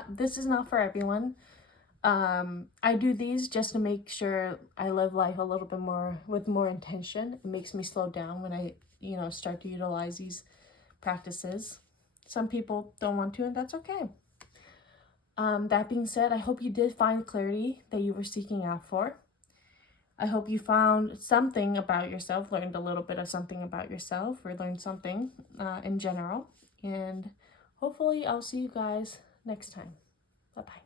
This is not for everyone. I do these just to make sure I live life a little bit more with more intention. It makes me slow down when I, start to utilize these practices. Some people don't want to, and that's okay. That being said, I hope you did find clarity that you were seeking out for. I hope you found something about yourself, learned a little bit of something about yourself, or learned something in general. And hopefully I'll see you guys next time. Bye-bye.